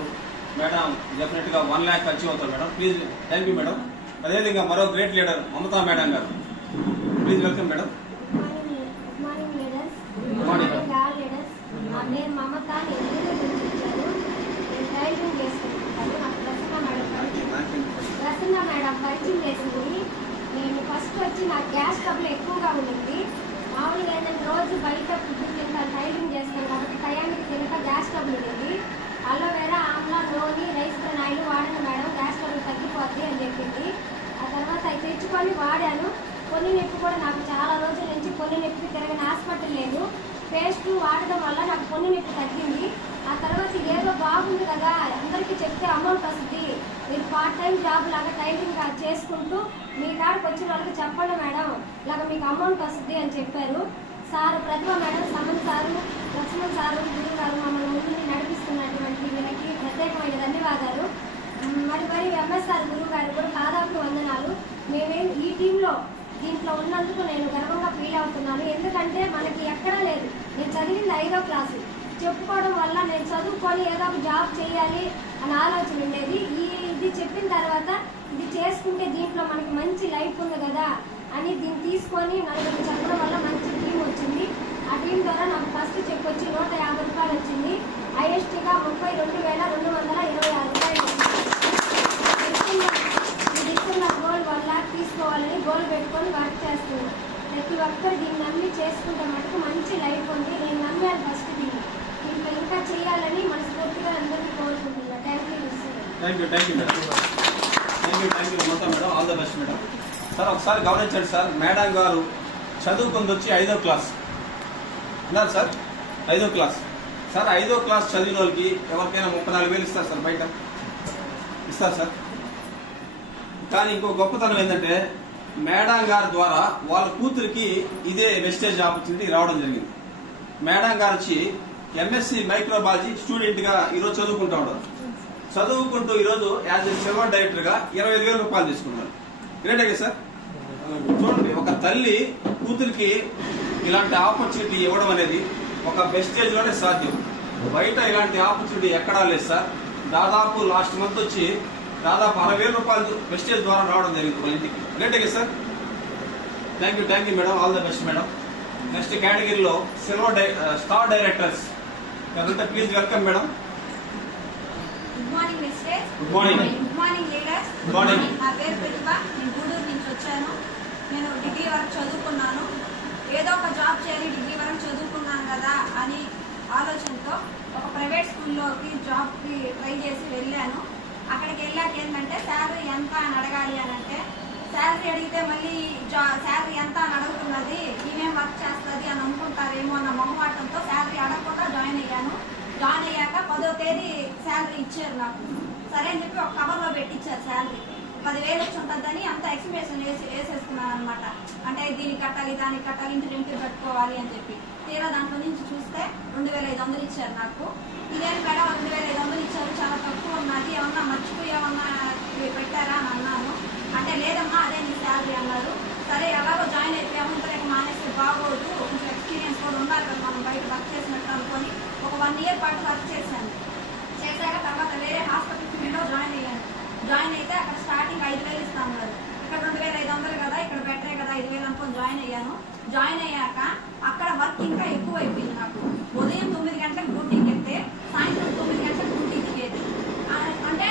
మేడం డెఫినెట్ గా 1 lakh అచీవ్ అవుతారు madam. Please. Thank you madam. అదేవిధంగా మరో గ్రేట్ లీడర్ మమతా మేడం గారు, please welcome madam. Good morning leaders. Good morning leaders. నేను మమత. నేను డ్రైవింగ్ చేసుకుంటాను. నాకు ప్రసన్న మేడం పరిచయం చేసింది. నేను ఫస్ట్ వచ్చి నాకు గ్యాస్ ట్రబుల్ ఎక్కువగా ఉండింది. మామూలుగా ఏంటంటే రోజు బయట ఫుడ్ తింటాను, డ్రైవింగ్ చేస్తాను కాబట్టి టయానికి తినక గ్యాస్ ట్రబుల్ ఉండింది. అలోవెరా, ఆమ్లా, నూనె, రైస్ బ్రాన్ ఆయిల్ వాడండి మేడం, గ్యాస్ ట్రబుల్ తగ్గిపోద్ది అని చెప్పింది. ఆ తర్వాత అవి తెచ్చుకొని వాడాను. పొన్ని నొప్పి కూడా నాకు చాలా రోజుల నుంచి పొన్ని నొప్పి తిరగని హాస్పిటల్ లేదు. పేస్ట్ వాడడం వల్ల నాకు పొన్ని నొప్పి తగ్గింది. ఆ తర్వాత ఏదో బాగుంది కదా, అందరికీ చెప్తే అమౌంట్ వస్తుంది, మీరు పార్ట్ టైం జాబ్ లాగా టైలింగ్ చేసుకుంటూ మీ కాడికి వచ్చిన వాళ్ళకి చెప్పండి మేడం, ఇలాగ మీకు అమౌంట్ వస్తుంది అని చెప్పారు. సార్ ప్రతిభ మేడం, సమన్ సారు, లక్ష్మణ్ సారు, గురువు గారు మమ్మల్ని ముందు నడిపిస్తున్నటువంటి వీళ్ళకి ప్రత్యేకమైన ధన్యవాదాలు. మరి ఎంఎస్ఆర్ గురువు గారు కూడా దాదాపు వందనాలు. మేమేం ఈ టీంలో దీంట్లో ఉన్నందుకు నేను గర్వంగా ఫీల్ అవుతున్నాను. ఎందుకంటే మనకి ఎక్కడా లేదు. నేను చదివింది 5వ క్లాసు. చెప్పుకోవడం వల్ల నేను చదువుకొని ఏదో ఒక జాబ్ చేయాలి అని ఆలోచన ఉండేది. ఇది చెప్పిన తర్వాత ఇది చేసుకుంటే దీంట్లో మనకి మంచి లైఫ్ ఉంది కదా అని దీన్ని తీసుకొని నలుగురు చదవడం వల్ల మంచి టీం వచ్చింది. ఆ టీం ద్వారా నాకు ఫస్ట్ చెక్ వచ్చి ₹150 వచ్చింది. హైయెస్ట్గా ₹32,226 ఇది ఇస్తున్న గోల్ వల్ల తీసుకోవాలని గోల్ పెట్టుకొని వర్క్ చేస్తున్నాను. ప్రతి ఒక్కరు దీన్ని నమ్మి చేసుకుంటే మటుకు మంచి లైఫ్ ఉంది. నేను నమ్మాను ఫస్ట్ దీన్ని. దీంట్లో ఇంకా చేయాలని మనస్ఫూర్తిగా అందరినీ కోరుకుంటున్నాను. Thank you madam. Mamata madam, all the best madam. Sir ఒకసారి గమనించండి సార్, మేడం గారు చదువుకుంది వచ్చి 5వ క్లాస్ ఉన్నారు సార్. 5వ క్లాస్ సార్. 5వ క్లాస్ చదివిన వాళ్ళకి ఎవరికైనా 34,000 ఇస్తారు సార్, బయట ఇస్తారు సార్. కానీ ఇంకో గొప్పతనం ఏంటంటే మేడం గారి ద్వారా వాళ్ళ కూతురికి ఇదే వెస్టేజ్ ఆపర్చునిటీ రావడం జరిగింది. మేడం గారు వచ్చి ఎంఎస్సి మైక్రోబాలజీ స్టూడెంట్ గా ఈరోజు చదువుకుంటా ఉన్నారు. చదువుకుంటూ ఈరోజు యాజ్ ఎ సిల్వర్ డైరెక్టర్ గా ₹20,000 తీసుకున్నారు. గ్రేట్ కదా సార్. చూడండి, ఒక తల్లి కూతురికి ఇలాంటి ఆపర్చునిటీ ఇవ్వడం అనేది ఒక వెస్టేజ్ లోనే సాధ్యం. బయట ఇలాంటి ఆపర్చునిటీ ఎక్కడా లేదు సార్. దాదాపు లాస్ట్ మంత్ వచ్చి దాదాపు ₹60,000 వెస్టేజ్ ద్వారా రావడం జరిగింది వాళ్ళ ఇంటికి. గ్రేట్ కదా sir. Thank you madam, all the best madam. Next కేటగిరీలో స్టార్ డైరెక్టర్స్ ఎవరంటే please welcome madam. Good morning mister. Good morning. Good morning leaders. Good morning. నా పేరు ప్రతిభ. నేను గూడూరు నుంచి వచ్చాను. నేను డిగ్రీ వరకు చదువుకున్నాను. ఏదో ఒక జాబ్ చేయాలి, డిగ్రీ వరకు చదువుకున్నాను కదా అని ఆలోచనతో ఒక ప్రైవేట్ స్కూల్లోకి జాబ్కి ట్రై చేసి వెళ్ళాను. అక్కడికి వెళ్ళాక ఏంటంటే శాలరీ ఎంత అని అడగాలి అని అంటే, శాలరీ అడిగితే మళ్ళీ శాలరీ ఎంత అని అడుగుతున్నది, ఈమెం వర్క్ చేస్తుంది అని అనుకుంటారేమో అన్న మొహమాటంతో శాలరీ అడగకుండా జాయిన్ అయ్యాను. జాయిన్ అయ్యాక 10వ తేదీ శాలరీ ఇచ్చారు నాకు. సరే అని చెప్పి ఒక కవర్లో పెట్టించారు. శాలరీ 10,000 వచ్చి ఉంటుందని అంత ఎక్స్ప్రెషన్ వేసేసుకున్నాను అనమాట. అంటే దీనికి కట్టాలి, దానికి కట్టాలి, ఇంటి రెంట్ కట్టుకోవాలి అని చెప్పి. తీరా దాంట్లో నుంచి చూస్తే 2,500 ఇచ్చారు నాకు. ఇదేం మేడం 2,500 ఇచ్చారు, చాలా తక్కువ ఉన్నది, ఏమన్నా మర్చిపోయి ఏమన్నా పెట్టారా అని అన్నాను. అంటే లేదమ్మా అదే నీ శాలరీ అన్నారు. సరే ఎలాగో జాయిన్ అయిపోయాము, ఇంత రేపు మానేస్తే బాగోదు, కొంచెం ఎక్స్పీరియన్స్ కూడా ఉండాలి కదా మనం బయట వర్క్ చేసినట్టు అనుకొని ఒక 1 year పాటు వర్క్ చేశాను. చేశాక తర్వాత వేరే హాస్పిటల్లో జాయిన్ అయ్యాను. జాయిన్ అయితే అక్కడ స్టార్టింగ్ 5,000 ఇస్తా ఉన్నారు. ఇక్కడ 2,500 కదా, ఇక్కడ బెటరే కదా 5,000 అనుకొని జాయిన్ అయ్యాను. జాయిన్ అయ్యాక అక్కడ వర్క్ ఇంకా ఎక్కువ అయిపోయింది నాకు. ఉదయం 9 గంటలకు డ్యూటీకి వెళ్తే సాయంత్రం 9 గంటలకు డ్యూటీకి దిగేది. అంటే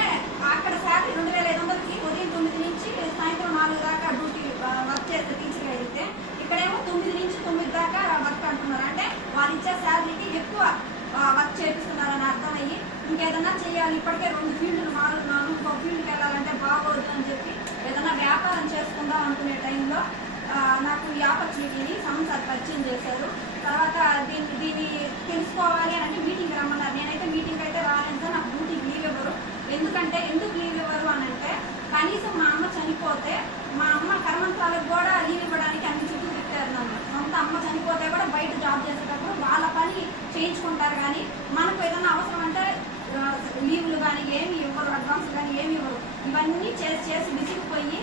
అక్కడ శాలరీ 2,500కి ఉదయం 9 నుంచి సాయంత్రం 4 దాకా డ్యూటీ వర్క్ చేస్తే టీచర్గా వెళ్తే, ఇక్కడేమో 9 నుంచి 9 దాకా వర్క్ అంటున్నారు. అంటే వాళ్ళు ఇచ్చే శాలరీకి ఎక్కువ వర్క్ చేపిస్తున్నారని అర్థమయ్యి ఇంకేదైనా ఏదైనా చేయాలి, ఇప్పటికే 2 ఫీల్డ్లు మారుతున్నాను, ఇంకో ఫీల్డ్కి వెళ్ళాలంటే బాగోదు అని చెప్పి ఏదైనా వ్యాపారం చేసుకుందాం అనుకునే టైంలో నాకు ఈ ఆపర్చునిటీని సంసార్ పరిచయం చేశారు. తర్వాత దీన్ని తెలుసుకోవాలి అని అంటే మీటింగ్ రమ్మన్నారు. నేనైతే మీటింగ్ అయితే రాలేదు సార్, నాకు డ్యూటీకి లీవ్ ఇవ్వరు. ఎందుకు లీవ్ ఇవ్వరు అని అంటే, కనీసం మా అమ్మ చనిపోతే మా అమ్మ కర్మంత్రాలకు కూడా లీవ్ ఇవ్వడానికి అన్ని చుట్టూ తిట్టారు నన్ను. సొంత అమ్మ చనిపోతే కూడా బయట జాబ్ చేసేటప్పుడు వాళ్ళ పని చేయించుకుంటారు, కానీ మనకు ఏదైనా అవసరం అంటే లీవ్లు కానీ ఏమి ఇవ్వరు, అడ్వాన్స్ కానీ ఏమి ఇవ్వరు. ఇవన్నీ చేసి విసిగిపోయి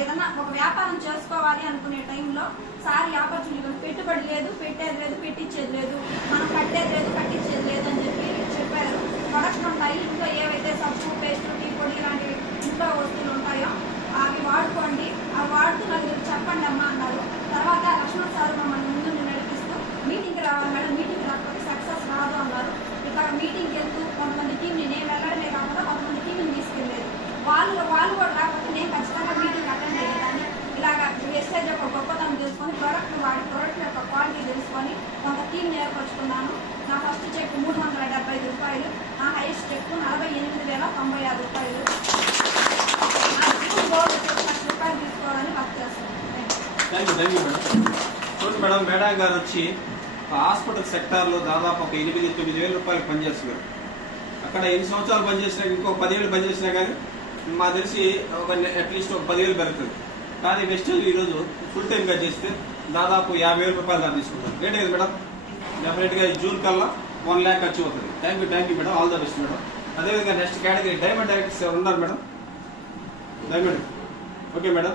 ఏదన్నా ఒక వ్యాపారం చేసుకోవాలి అనుకునే టైంలో సార్ ఈ ఆపర్చునిటీ పెట్టుబడి లేదు, పెట్టేది లేదు, పెట్టించేది లేదు, మనం కట్టేది లేదు, కట్టించేది లేదు అని చెప్పారు. ప్రొడక్ట్స్ ఉంటాయి ఇంట్లో, ఏవైతే సబ్బు, పేస్ట్, టీ పొడి ఇలాంటి ఇంట్లో వస్తువులు ఉంటాయో అవి వాడుకోండి, అవి వాడుతూ నాకు చెప్పండి అమ్మా అన్నారు. తర్వాత లక్ష్మణ్ సార్ మమ్మల్ని ముందు నడిపిస్తూ మీటింగ్కి రావాలి మేడం, మీటింగ్ రాకపోతే సక్సెస్ రాదు అన్నారు. ఇక్కడ మీటింగ్కి వెళ్తూ కొంతమంది టీం నేను వెళ్ళడమే కాకుండా కొంతమంది టీంని తీసుకెళ్ళలేదు. వాళ్ళు కూడా రాకపోతే నేను ఖచ్చితంగా మీటింగ్ అటెండ్ అయ్యేదాన్ని. ఇలాగా వెస్టేజ్ యొక్క గొప్పతనం తెలుసుకొని ప్రోడక్ట్ యొక్క క్వాలిటీ తెలుసుకొని కొంత టీంని ఏర్పరచుకున్నాను. నా ఫస్ట్ చెక్ 375 రూపాయలు, నా హైయెస్ట్ చెక్ 48,096 రూపాయలు. నా టీం గోల్ వచ్చి 1,00,000 రూపాయలు తీసుకోవాలని వర్క్ చేస్తాను. Thank you madam. చూడండి మేడం, మేడం గారు వచ్చి హాస్పిటల్ సెక్టార్లో దాదాపు ఒక 8-9 వేల రూపాయలు పనిచేస్తున్నారు. అక్కడ ఎన్ని సంవత్సరాలు పనిచేసినా, ఇంకో 10 ఏళ్ళు పనిచేసినా కానీ మాకు తెలిసి అట్లీస్ట్ ఒక 10,000 పెరుగుతుంది. కానీ వెస్టేజ్ ఈరోజు ఫుల్ టైమ్గా చేస్తే దాదాపు 50,000 రూపాయలు దాన్ని తీసుకుంటాం. రేట్ కదా మేడం, డెఫినెట్గా జూన్ కల్లా 1 lakh ఖర్చు అవుతుంది. Thank you madam, all the best madam. అదేవిధంగా నెక్స్ట్ కేటగిరీ డైమండ్ డైరెక్టర్స్ ఎవరు ఉన్నారు madam? Diamond. Okay madam,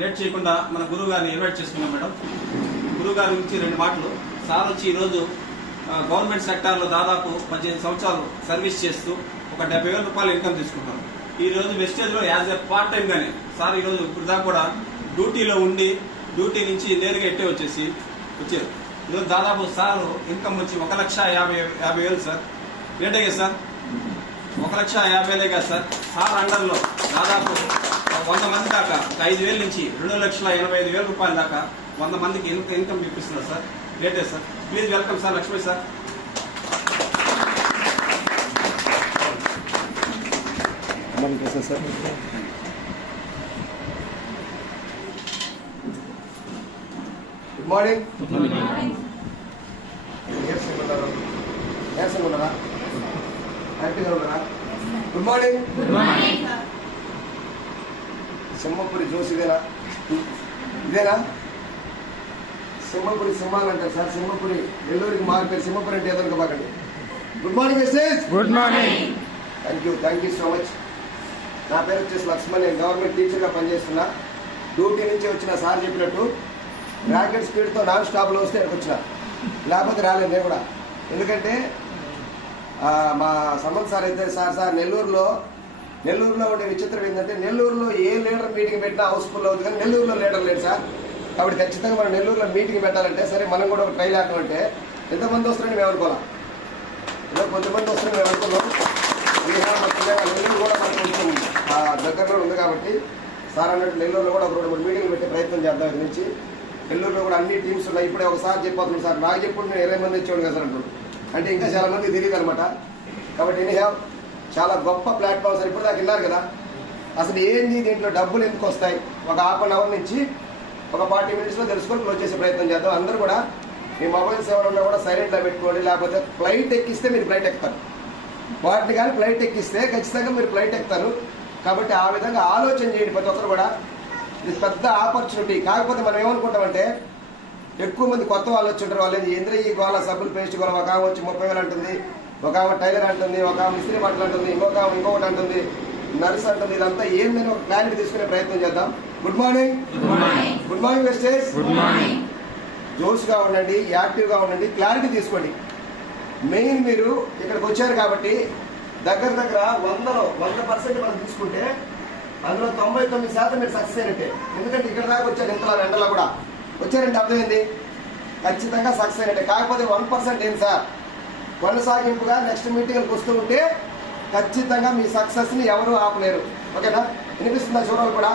late చేయకుండా మన గురువు గారిని ఇన్వైట్ చేసుకున్నాం మేడం. గురువు గారి గురించి 2 మాటలు. సార్ వచ్చి ఈరోజు గవర్నమెంట్ సెక్టార్లో దాదాపు 18 సంవత్సరాలు సర్వీస్ చేస్తూ ఒక 70,000 రూపాయలు ఇన్కమ్ తీసుకుంటారు. ఈ రోజు వెస్టేజ్లో యాజ్ ఎ పార్ట్ టైం గానే సార్ ఈరోజు ఇప్పుడు దాకా కూడా డ్యూటీలో ఉండి డ్యూటీ నుంచి నేరుగా ఎట్టే వచ్చారు. ఈరోజు దాదాపు సార్ ఇన్కమ్ వచ్చి 1,50,000 సార్. రేటే కదా సార్, 1,50,000 కదా సార్. సార్ అండర్లో దాదాపు 100 మంది దాకా 5,000 నుంచి 2,85,000 రూపాయల దాకా 100 మందికి ఇన్కమ్ చూపిస్తున్నారు సార్. రేటే sir. Please welcome sir Lakshmi sir. Sir good morning. నీరసంగా ఉన్నారా? హ్యాపీగా ఉన్నారా? Good morning. సింహపురి జోస్ ఇదేనా? సింహపురి సింహాలు అంటారు సార్. సింహపురి నెల్లూరికి మారిపోయి సింహపురి అంటే ఏదో బాగండి. Good morning message. Good morning. Thank you so much. నా పేరు వచ్చేసి లక్ష్మణ్. నేను గవర్నమెంట్ టీచర్గా పనిచేస్తున్నా. డ్యూటీ నుంచి వచ్చిన సార్ చెప్పినట్టు రాకెట్ స్పీడ్తో నాన్ స్టాప్లో వస్తే ఇక్కడికి వచ్చిన, లేకపోతే రాలేదు నేను కూడా. ఎందుకంటే మా సంబంధ్ సార్ అయితే సార్ నెల్లూరులో ఉండే విచిత్రం ఏంటంటే, నెల్లూరులో ఏ లీడర్ మీటింగ్ పెట్టినా హౌస్ఫుల్ అవుతుంది, కానీ నెల్లూరులో లీడర్ లేడు సార్. కాబట్టి ఖచ్చితంగా మనం నెల్లూరులో మీటింగ్ పెట్టాలంటే సరే మనం కూడా ఒక ట్రైల్ ఆడమంటే ఎంతమంది వస్తారని మేము అనుకోవాలి. ఏదో కొంతమంది వస్తారని మేము అనుకున్నాం. నెల్లూరు కూడా మనకు కొంచెం దగ్గరలో ఉంది కాబట్టి సార్ అన్నట్టు నెల్లూరులో కూడా ఒక 2-3 మీటింగ్లు పెట్టే ప్రయత్నం చేద్దాం. ఇది నుంచి నెల్లూరులో కూడా అన్ని టీమ్స్ ఉన్నాయి. ఇప్పుడే ఒకసారి చెప్పిపోతున్నాం సార్, నాకు చెప్పుడు నేను 20 మంది వచ్చేవాడు కదా సార్ అంటారు. అంటే ఇంకా చాలా మంది తెలియదు అనమాట. కాబట్టి ఎనీహౌ చాలా గొప్ప ప్లాట్ఫామ్ సార్. ఇప్పుడు దాకా విన్నారు కదా, అసలు ఏంది దీంట్లో డబ్బులు ఎందుకు వస్తాయి, ఒక 1/2 అవర్ నుంచి ఒక 40 minutesలో తెలుసుకొని క్లోజ్ చేసే ప్రయత్నం చేద్దాం. అందరూ కూడా మీ మొబైల్స్ ఎవరన్నా కూడా సైలెంట్లో పెట్టుకోండి, లేకపోతే ఫ్లైట్ ఎక్కిస్తే మీరు ఫ్లైట్ ఎక్కుతారు. వాటిని కానీ ఫ్లైట్ ఎక్కిస్తే ఖచ్చితంగా మీరు ఫ్లైట్ ఎక్కుతారు. కాబట్టి ఆ విధంగా ఆలోచన చేయండి ప్రతి ఒక్కరు కూడా. ఇది పెద్ద ఆపర్చునిటీ. కాకపోతే మనం ఏమనుకుంటామంటే, ఎక్కువ మంది కొత్త వాళ్ళు వచ్చి ఉంటారు. వాళ్ళు ఏంద్రీ ఈ గోళ సబ్బులు పేస్ట్ గోళ, ఒక ఆమె వచ్చి 30,000 అంటుంది, ఒక ఆమె టైలర్ అంటుంది, ఒక ఆమె మిస్త్రీ బట్టలు అంటుంది, ఇంకొకటి అంటుంది, నర్స్ అంటుంది. ఇదంతా ఏందని ఒక క్లారిటీ తీసుకునే ప్రయత్నం చేద్దాం. Good morning. Good morning wastage. Good morning. జోష్గా ఉండండి, యాక్టివ్గా ఉండండి, క్లారిటీ తీసుకోండి. మెయిన్ మీరు ఇక్కడికి వచ్చారు కాబట్టి దగ్గర 100% మనం తీసుకుంటే అందులో 99% మీరు సక్సెస్ అయినట్టే. ఎందుకంటే ఇక్కడ దాకా వచ్చారు, ఇంతలా ఎండలో కూడా వచ్చారంటే అర్థమైంది, ఖచ్చితంగా సక్సెస్ అయినట్టే. కాకపోతే 1% ఏంటి సార్, కొనసాగింపుగా నెక్స్ట్ మీటింగ్కి వస్తూ ఉంటే ఖచ్చితంగా మీ సక్సెస్ని ఎవరు ఆపలేరు. ఓకేనా? వినిపిస్తుందా? చూడాలి కూడా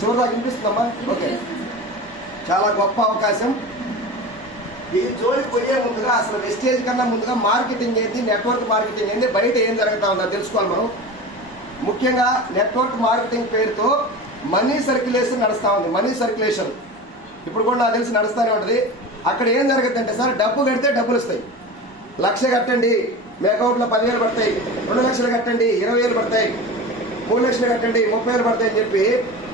చివరిదాకా వినిపిస్తుందమ్మా? ఓకే, చాలా గొప్ప అవకాశం. ఈ జోలికి పోయే ముందుగా అసలు వెస్టేజ్ కన్నా ముందుగా మార్కెటింగ్ ఏంటి, నెట్వర్క్ మార్కెటింగ్ ఏంటి, బయట ఏం జరుగుతా ఉందో తెలుసుకోవాలి మనం. ముఖ్యంగా నెట్వర్క్ మార్కెటింగ్ పేరుతో మనీ సర్క్యులేషన్ నడుస్తూ ఉంది. మనీ సర్క్యులేషన్ ఇప్పుడు కూడా నాకు తెలిసి నడుస్తూనే ఉంటుంది. అక్కడ ఏం జరుగుతుందంటే సార్, డబ్బు కడితే డబ్బులు వస్తాయి. 1,00,000 కట్టండి, మీ అకౌంట్లో 10,000 పడతాయి. 2 లక్షలు కట్టండి, 20,000 పడతాయి. 3 లక్షలు కట్టండి, 30,000 పడతాయి అని చెప్పి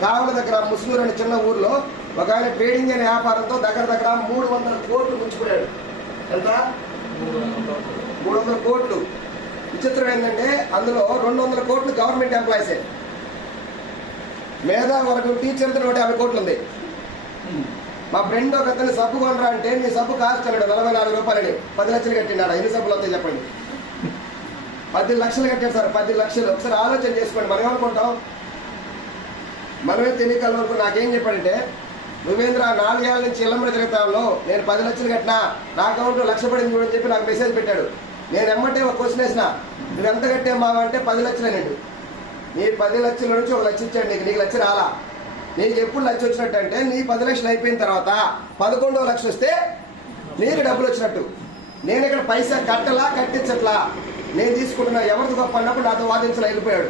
కావల దగ్గర ముస్నూరు అనే చిన్న ఊర్లో ఒక ఆయన ట్రేడింగ్ అనే వ్యాపారంతో దగ్గర 300 కోట్లు ముంచిపోయాడు. ఎంత? 300 కోట్లు. విచిత్రం ఏంటంటే అందులో 200 కోట్లు గవర్నమెంట్ ఎంప్లాయీసే. మేధా వరకు టీచర్తో 150 కోట్లు ఉంది. మా ఫ్రెండ్ ఒక అతను సబ్బు కొనరా అంటే మీ సబ్బు కాస్ట్ అన్నాడు 44 రూపాయలని. 10 లక్షలు కట్టినాడు. ఎన్ని సబ్బులు వస్తాయి చెప్పండి? 10 లక్షలు కట్టాడు సార్. 10 లక్షలు. ఒకసారి ఆలోచన చేసుకోండి. మనం ఏమనుకుంటాం? మనమే తెలియకల వరకు నాకేం చెప్పాడంటే, నువ్వేంద్ర 4 ఏళ్ళ నుంచి ఇళ్ళమ్మడి తిరుగుతాను, నేను 10 లక్షలు కట్టినా, నా అకౌంట్లో 1,00,000 పడింది చూడని చెప్పి నాకు మెసేజ్ పెట్టాడు. నేను ఎమ్మంటే ఒక క్వశ్చన్ వేసిన, నువ్వు ఎంత కట్టావు మావా అంటే 10 లక్షలు అన్నాడు. నీ 10 లక్షల నుంచి 1 లక్ష ఇచ్చాడు. నీకు 1,00,000 రాలా. నీకు ఎప్పుడు 1,00,000 వచ్చినట్టు అంటే నీ 10 లక్షలు అయిపోయిన తర్వాత 11వ లక్ష వస్తే నీకు డబ్బులు వచ్చినట్టు. నేను ఇక్కడ పైసా కట్టలా, కట్టించట్లా, నేను తీసుకుంటున్నా. ఎవరిది గొప్ప అన్నప్పుడు నాతో వాదించలా వెళ్ళిపోయాడు.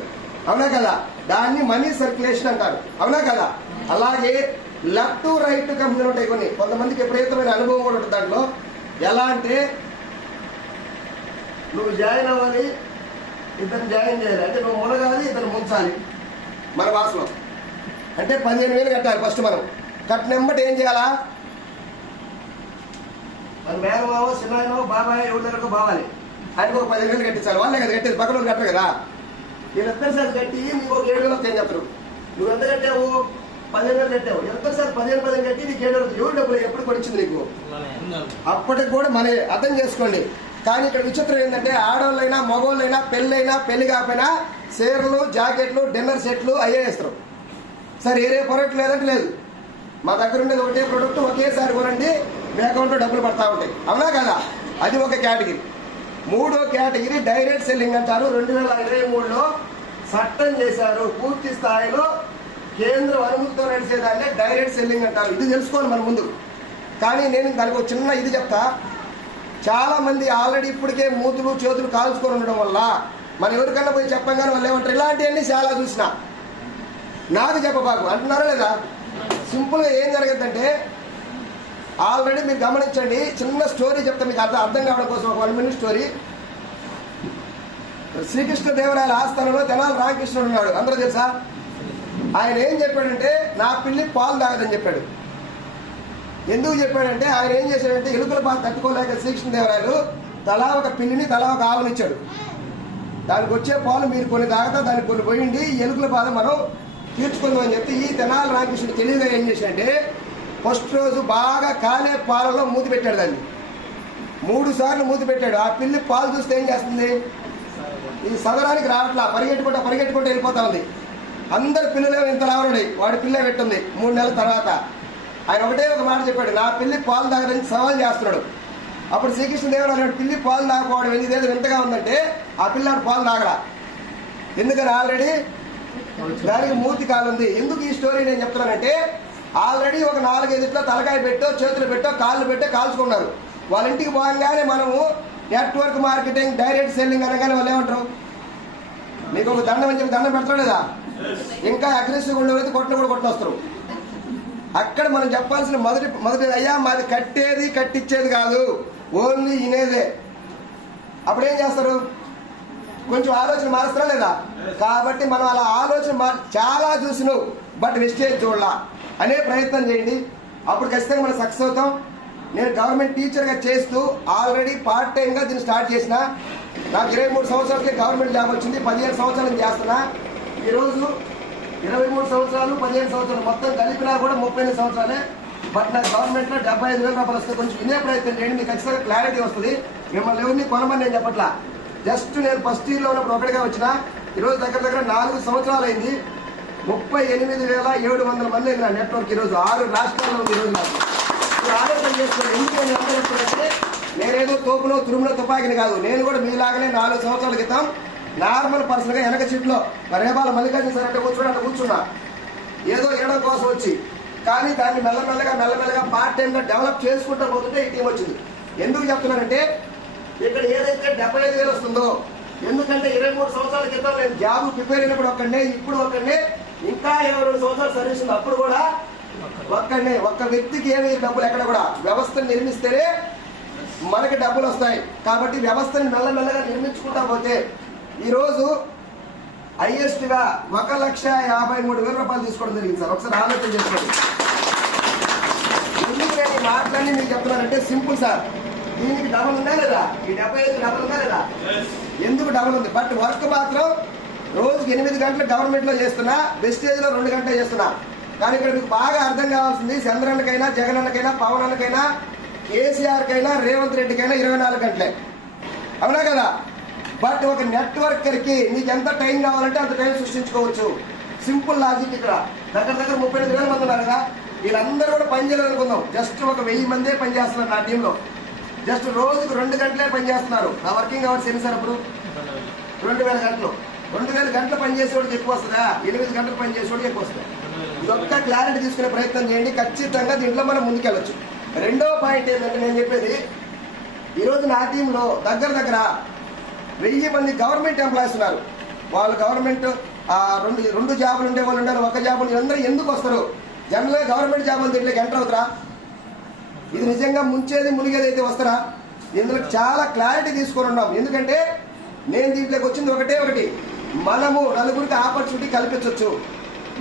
అవునా కదా? దాన్ని మనీ సర్క్యులేషన్ అంటారు. అవునా కదా? అలాగే లెఫ్ట్ టు రైట్ కంపెనీలు ఉంటాయి కొన్ని. కొంతమందికి విపరీతమైన అనుభవం కూడా ఉంటుంది దాంట్లో. ఎలా అంటే నువ్వు జాయిన్ అవ్వాలి, ఇద్దరు జాయిన్ చేయాలి అంటే నువ్వు మునగాలి, ఇద్దరు ముంచాలి. మన భాషలో అంటే 15,000 కట్టాలి ఫస్ట్. మనం కట్టినెంబటి ఏం చేయాలా? మన మేనమావో, చిన్నాయనో, బాబాయ్ ఎవరి దగ్గరకు బావాలి, ఆయనకు ఒక 15,000 కట్టించాలి. వాళ్ళే కదా కట్టేది, పక్కన వాళ్ళు కట్టరు కదా. వీళ్ళిద్దరు సార్ కట్టి నీకు ఒక 7,000 వస్తాయని చెప్తారు. నువ్వు ఎంత కట్టావు? 15,000 కట్టావు. ఎంత సార్ 15,000 కట్టి నీకు 7,000? ఎవరు డబ్బులు ఎప్పుడు కొనిచ్చింది నీకు? అప్పటికి కూడా మన అర్థం చేసుకోండి. కానీ ఇక్కడ విచిత్రం ఏంటంటే ఆడవాళ్ళైనా మగవాళ్ళైనా పెళ్ళైనా పెళ్లి కాకపోయినా చీరలు, జాకెట్లు, డిన్నర్ సెట్లు అయ్యే వేస్తారు. సార్ ఏరే ప్రొడక్ట్ లేదంటే లేదు. మా దగ్గర ఉండేది ఒకటే ప్రొడక్ట్, ఒకేసారి కొనండి, మీ అకౌంట్లో డబ్బులు పడతా ఉంటాయి. అవునా కదా? అది ఒక కేటగిరీ. 3వ కేటగిరీ డైరెక్ట్ సెల్లింగ్ అంటారు. 2023లో చట్టం చేశారు. పూర్తి స్థాయిలో కేంద్ర అనుమతితో నడిచేదాన్ని డైరెక్ట్ సెల్లింగ్ అంటారు. ఇది తెలుసుకోవాలి మన ముందు. కానీ నేను దానికి ఒక చిన్న ఇది చెప్తా. చాలా మంది ఆల్రెడీ ఇప్పటికే మూతులు చేతులు కాల్చుకొని ఉండడం వల్ల మనం ఎవరికన్నా పోయి చెప్పంగానే వాళ్ళు ఏమంటారు, ఇలాంటివన్నీ చాలా చూసిన, నాకు చెప్పబాకు అంటున్నారా లేదా? సింపుల్గా ఏం జరుగుతుందంటే ఆల్రెడీ మీరు గమనించండి. చిన్న స్టోరీ చెప్తా మీకు అర్థం కావడం కోసం. ఒక 1 మినిట్ స్టోరీ. శ్రీకృష్ణదేవరాయల ఆస్థానంలో తెనాలి రామకృష్ణుడు ఉన్నాడు. అందరూ తెలుసా? ఆయన ఏం చెప్పాడంటే నా పిల్లి పాలు తాగదని చెప్పాడు. ఎందుకు చెప్పాడంటే ఆయన ఏం చేశాడంటే ఎలుకల బాధ తట్టుకోలేక శ్రీకృష్ణదేవరాయలు తలా ఒక పిల్లిని తలా ఒక ఆవునిచ్చాడు. దానికి వచ్చే పాలు మీరు కొన్ని తాగుతా, దానికి కొన్ని పోయిండి, ఎలుకల బాధ మనం తీర్చుకుందామని చెప్తే ఈ తెనాలి రామకృష్ణుడు తెలివిగా ఏం చేశాడంటే ఫస్ట్ రోజు బాగా కాలే పాలలో మూతి పెట్టాడు. దాన్ని 3 సార్లు మూతి పెట్టాడు. ఆ పిల్లి పాలు చూస్తే ఏం చేస్తుంది? ఈ సదరానికి రావట్లా, పరిగెట్టుకుంటూ వెళ్ళిపోతా ఉంది. అందరు పిల్లలు ఇంత లావన్నాయి, వాడి పిల్ల పెట్టింది. 3 నెలల తర్వాత ఆయన ఒకటే ఒక మాట చెప్పాడు, నా పిల్లి పాలు తాగదని సవాల్ చేస్తున్నాడు. అప్పుడు శ్రీకృష్ణదేవుడు అన్నాడు, పిల్లి పాలు తాగకపోవడం ఇదేదో వింతగా ఉందంటే ఆ పిల్లాడు పాలు తాగరా. ఎందుకని? ఆల్రెడీ దానికి మూతి కాలు ఉంది. ఎందుకు ఈ స్టోరీ నేను చెప్తున్నానంటే ఆల్రెడీ ఒక 4-5 ఇట్లా తలకాయ పెట్టో, చేతులు పెట్టో, కాళ్ళు పెట్టో కాల్చుకున్నారు. వాళ్ళ ఇంటికి పోగానే మనము నెట్వర్క్ మార్కెటింగ్, డైరెక్ట్ సెల్లింగ్ అనగానే వాళ్ళు ఏమంటారు, నీకు ఒక దండం అని చెప్పి దండం పెడతాడు లేదా? ఇంకా అగ్రెసివ్గా ఉండేది కొట్టను కూడా కొట్టొస్తారు. అక్కడ మనం చెప్పాల్సిన మొదటి అయ్యా మాది కట్టేది కట్టించేది కాదు, ఓన్లీ ఇనేదే. అప్పుడు ఏం చేస్తారు? కొంచెం ఆలోచన మారుస్తారా లేదా? కాబట్టి మనం అలా ఆలోచన చాలా చూసినావు బట్ వెస్టేజ్ చూడాల అనే ప్రయత్నం చేయండి. అప్పుడు ఖచ్చితంగా మనం సక్సెస్ అవుతాం. నేను గవర్నమెంట్ టీచర్గా చేస్తూ ఆల్రెడీ పార్ట్ టైంగా దీన్ని స్టార్ట్ చేసిన. నాకు 23 సంవత్సరాలకే గవర్నమెంట్ జాబ్ వచ్చింది. 15 సంవత్సరాలు నేను చేస్తున్నా. ఈరోజు 23 సంవత్సరాలు 15 సంవత్సరాలు మొత్తం కలిపినా కూడా 38 సంవత్సరాలే. బట్ నాకు గవర్నమెంట్లో 75,000 రూపాయలు వస్తే కొంచెం వినే ప్రయత్నం చేయండి, మీకు ఖచ్చితంగా క్లారిటీ వస్తుంది. మిమ్మల్ని ఎవరిని కొనమని నేను చెప్పట్లా. జస్ట్ నేను ఫస్ట్ ఇయర్లో ఉన్నప్పుడు ఒకటిగా వచ్చిన. ఈరోజు దగ్గర 4 సంవత్సరాలు అయింది. 38,700 మంది అయింది నా నెట్వర్క్. ఈరోజు 6 రాష్ట్రాల్లో ఉంది. ఈరోజు నాకు ఆలోచన చేస్తున్నాను. ఎందుకు నేను చెప్తున్నానంటే నేనేదో తోపులో తురుములో తుపాకిని కాదు. నేను కూడా మీలాగనే 4 సంవత్సరాల క్రితం నార్మల్ పర్సన్గా వెనక సీట్లో రేపాల మల్లికార్జున సార్ అంటే కూర్చున్నా. ఏదో వినడం కోసం వచ్చి కానీ దాన్ని మెల్లమెల్లగా పార్ట్ టైంగా డెవలప్ చేసుకుంటూ పోతుంటే ఈ టీం వచ్చింది. ఎందుకు చెప్తున్నానంటే ఇక్కడ ఏదైతే 75,000 వస్తుందో, ఎందుకంటే 23 సంవత్సరాల క్రితం నేను జాబ్ ప్రిపేర్ అయినప్పుడు ఒక్కడే, ఇప్పుడు ఒక్కడే, ఇంకా 22 సంవత్సరాలు సర్వీస్ ఉంది అప్పుడు కూడా ఒక్కడే. ఒక్క వ్యక్తికి ఏమి డబ్బులు ఎక్కడ కూడా వ్యవస్థను నిర్మిస్తేనే మనకి డబ్బులు వస్తాయి. కాబట్టి వ్యవస్థని మెల్లమెల్లగా నిర్మించుకుంటా పోతే ఈరోజు హైయెస్ట్ గా 1,53,000 రూపాయలు తీసుకోవడం జరిగింది సార్. ఒకసారి ఆలోచన చేసుకోండి. ఎందుకు నేను ఈ మాటలన్నీ మీకు చెప్తున్నానంటే సింపుల్ సార్. దీనికి డబుల్ ఉందా లేదా? ఈ 75 డబుల్ ఉందా లేదా? ఎందుకు డబుల్ ఉంది? బట్ వర్క్ మాత్రం రోజుకి 8 గంటలు గవర్నమెంట్ లో చేస్తున్నా, వెస్టేజ్ లో 2 గంటలు చేస్తున్నా. కానీ ఇక్కడ మీకు బాగా అర్థం కావాల్సింది, చంద్రన్నకైనా, జగన్ అన్నకైనా, పవన్ అన్నకైనా, కేసీఆర్ కైనా, రేవంత్ రెడ్డికైనా 24 గంటలే, అవునా కదా? బట్ ఒక నెట్వర్కర్ కి నీకు ఎంత టైం కావాలంటే అంత టైం సృష్టించుకోవచ్చు. Simple logic. ఇక్కడ దగ్గర 35,000 మంది ఉన్నారు కదా, వీళ్ళందరూ కూడా పని చేయాలనుకుందాం. జస్ట్ ఒక 1000 మందే పని చేస్తున్నారు నా టీంలో. జస్ట్ రోజుకు 2 గంటలే పని చేస్తున్నారు. నా వర్కింగ్ అవర్స్ ఎన్ని సార్? అప్పుడు 2,000 గంటలు. 2,000 గంటలు పని చేసేవాడికి ఎక్కువ వస్తుందా? 8 గంటలు పని చేసేవాడికి ఎక్కువ వస్తుంది. ఇదొక్క క్లారిటీ తీసుకునే ప్రయత్నం చేయండి. ఖచ్చితంగా దీంట్లో మనం ముందుకెళ్ళచ్చు. రెండో పాయింట్ ఏంటంటే నేను చెప్పేది, ఈరోజు నా టీంలో దగ్గర 1000 మంది గవర్నమెంట్ ఎంప్లాయీస్ ఉన్నారు. వాళ్ళు గవర్నమెంట్ రెండు జాబులు ఉండే వాళ్ళు ఉన్నారు, ఒక జాబులు. అందరూ ఎందుకు వస్తారు? జనరల్గా గవర్నమెంట్ జాబులు దీంట్లోకి ఎంటర్ అవుతారా? ఇది నిజంగా ముంచేది మునిగేది అయితే వస్తారా? ఇందులో చాలా క్లారిటీ తీసుకొని ఉన్నాం. ఎందుకంటే నేను దీంట్లోకి వచ్చింది ఒకటి, మనము నలుగురికి ఆపర్చునిటీ కల్పించవచ్చు.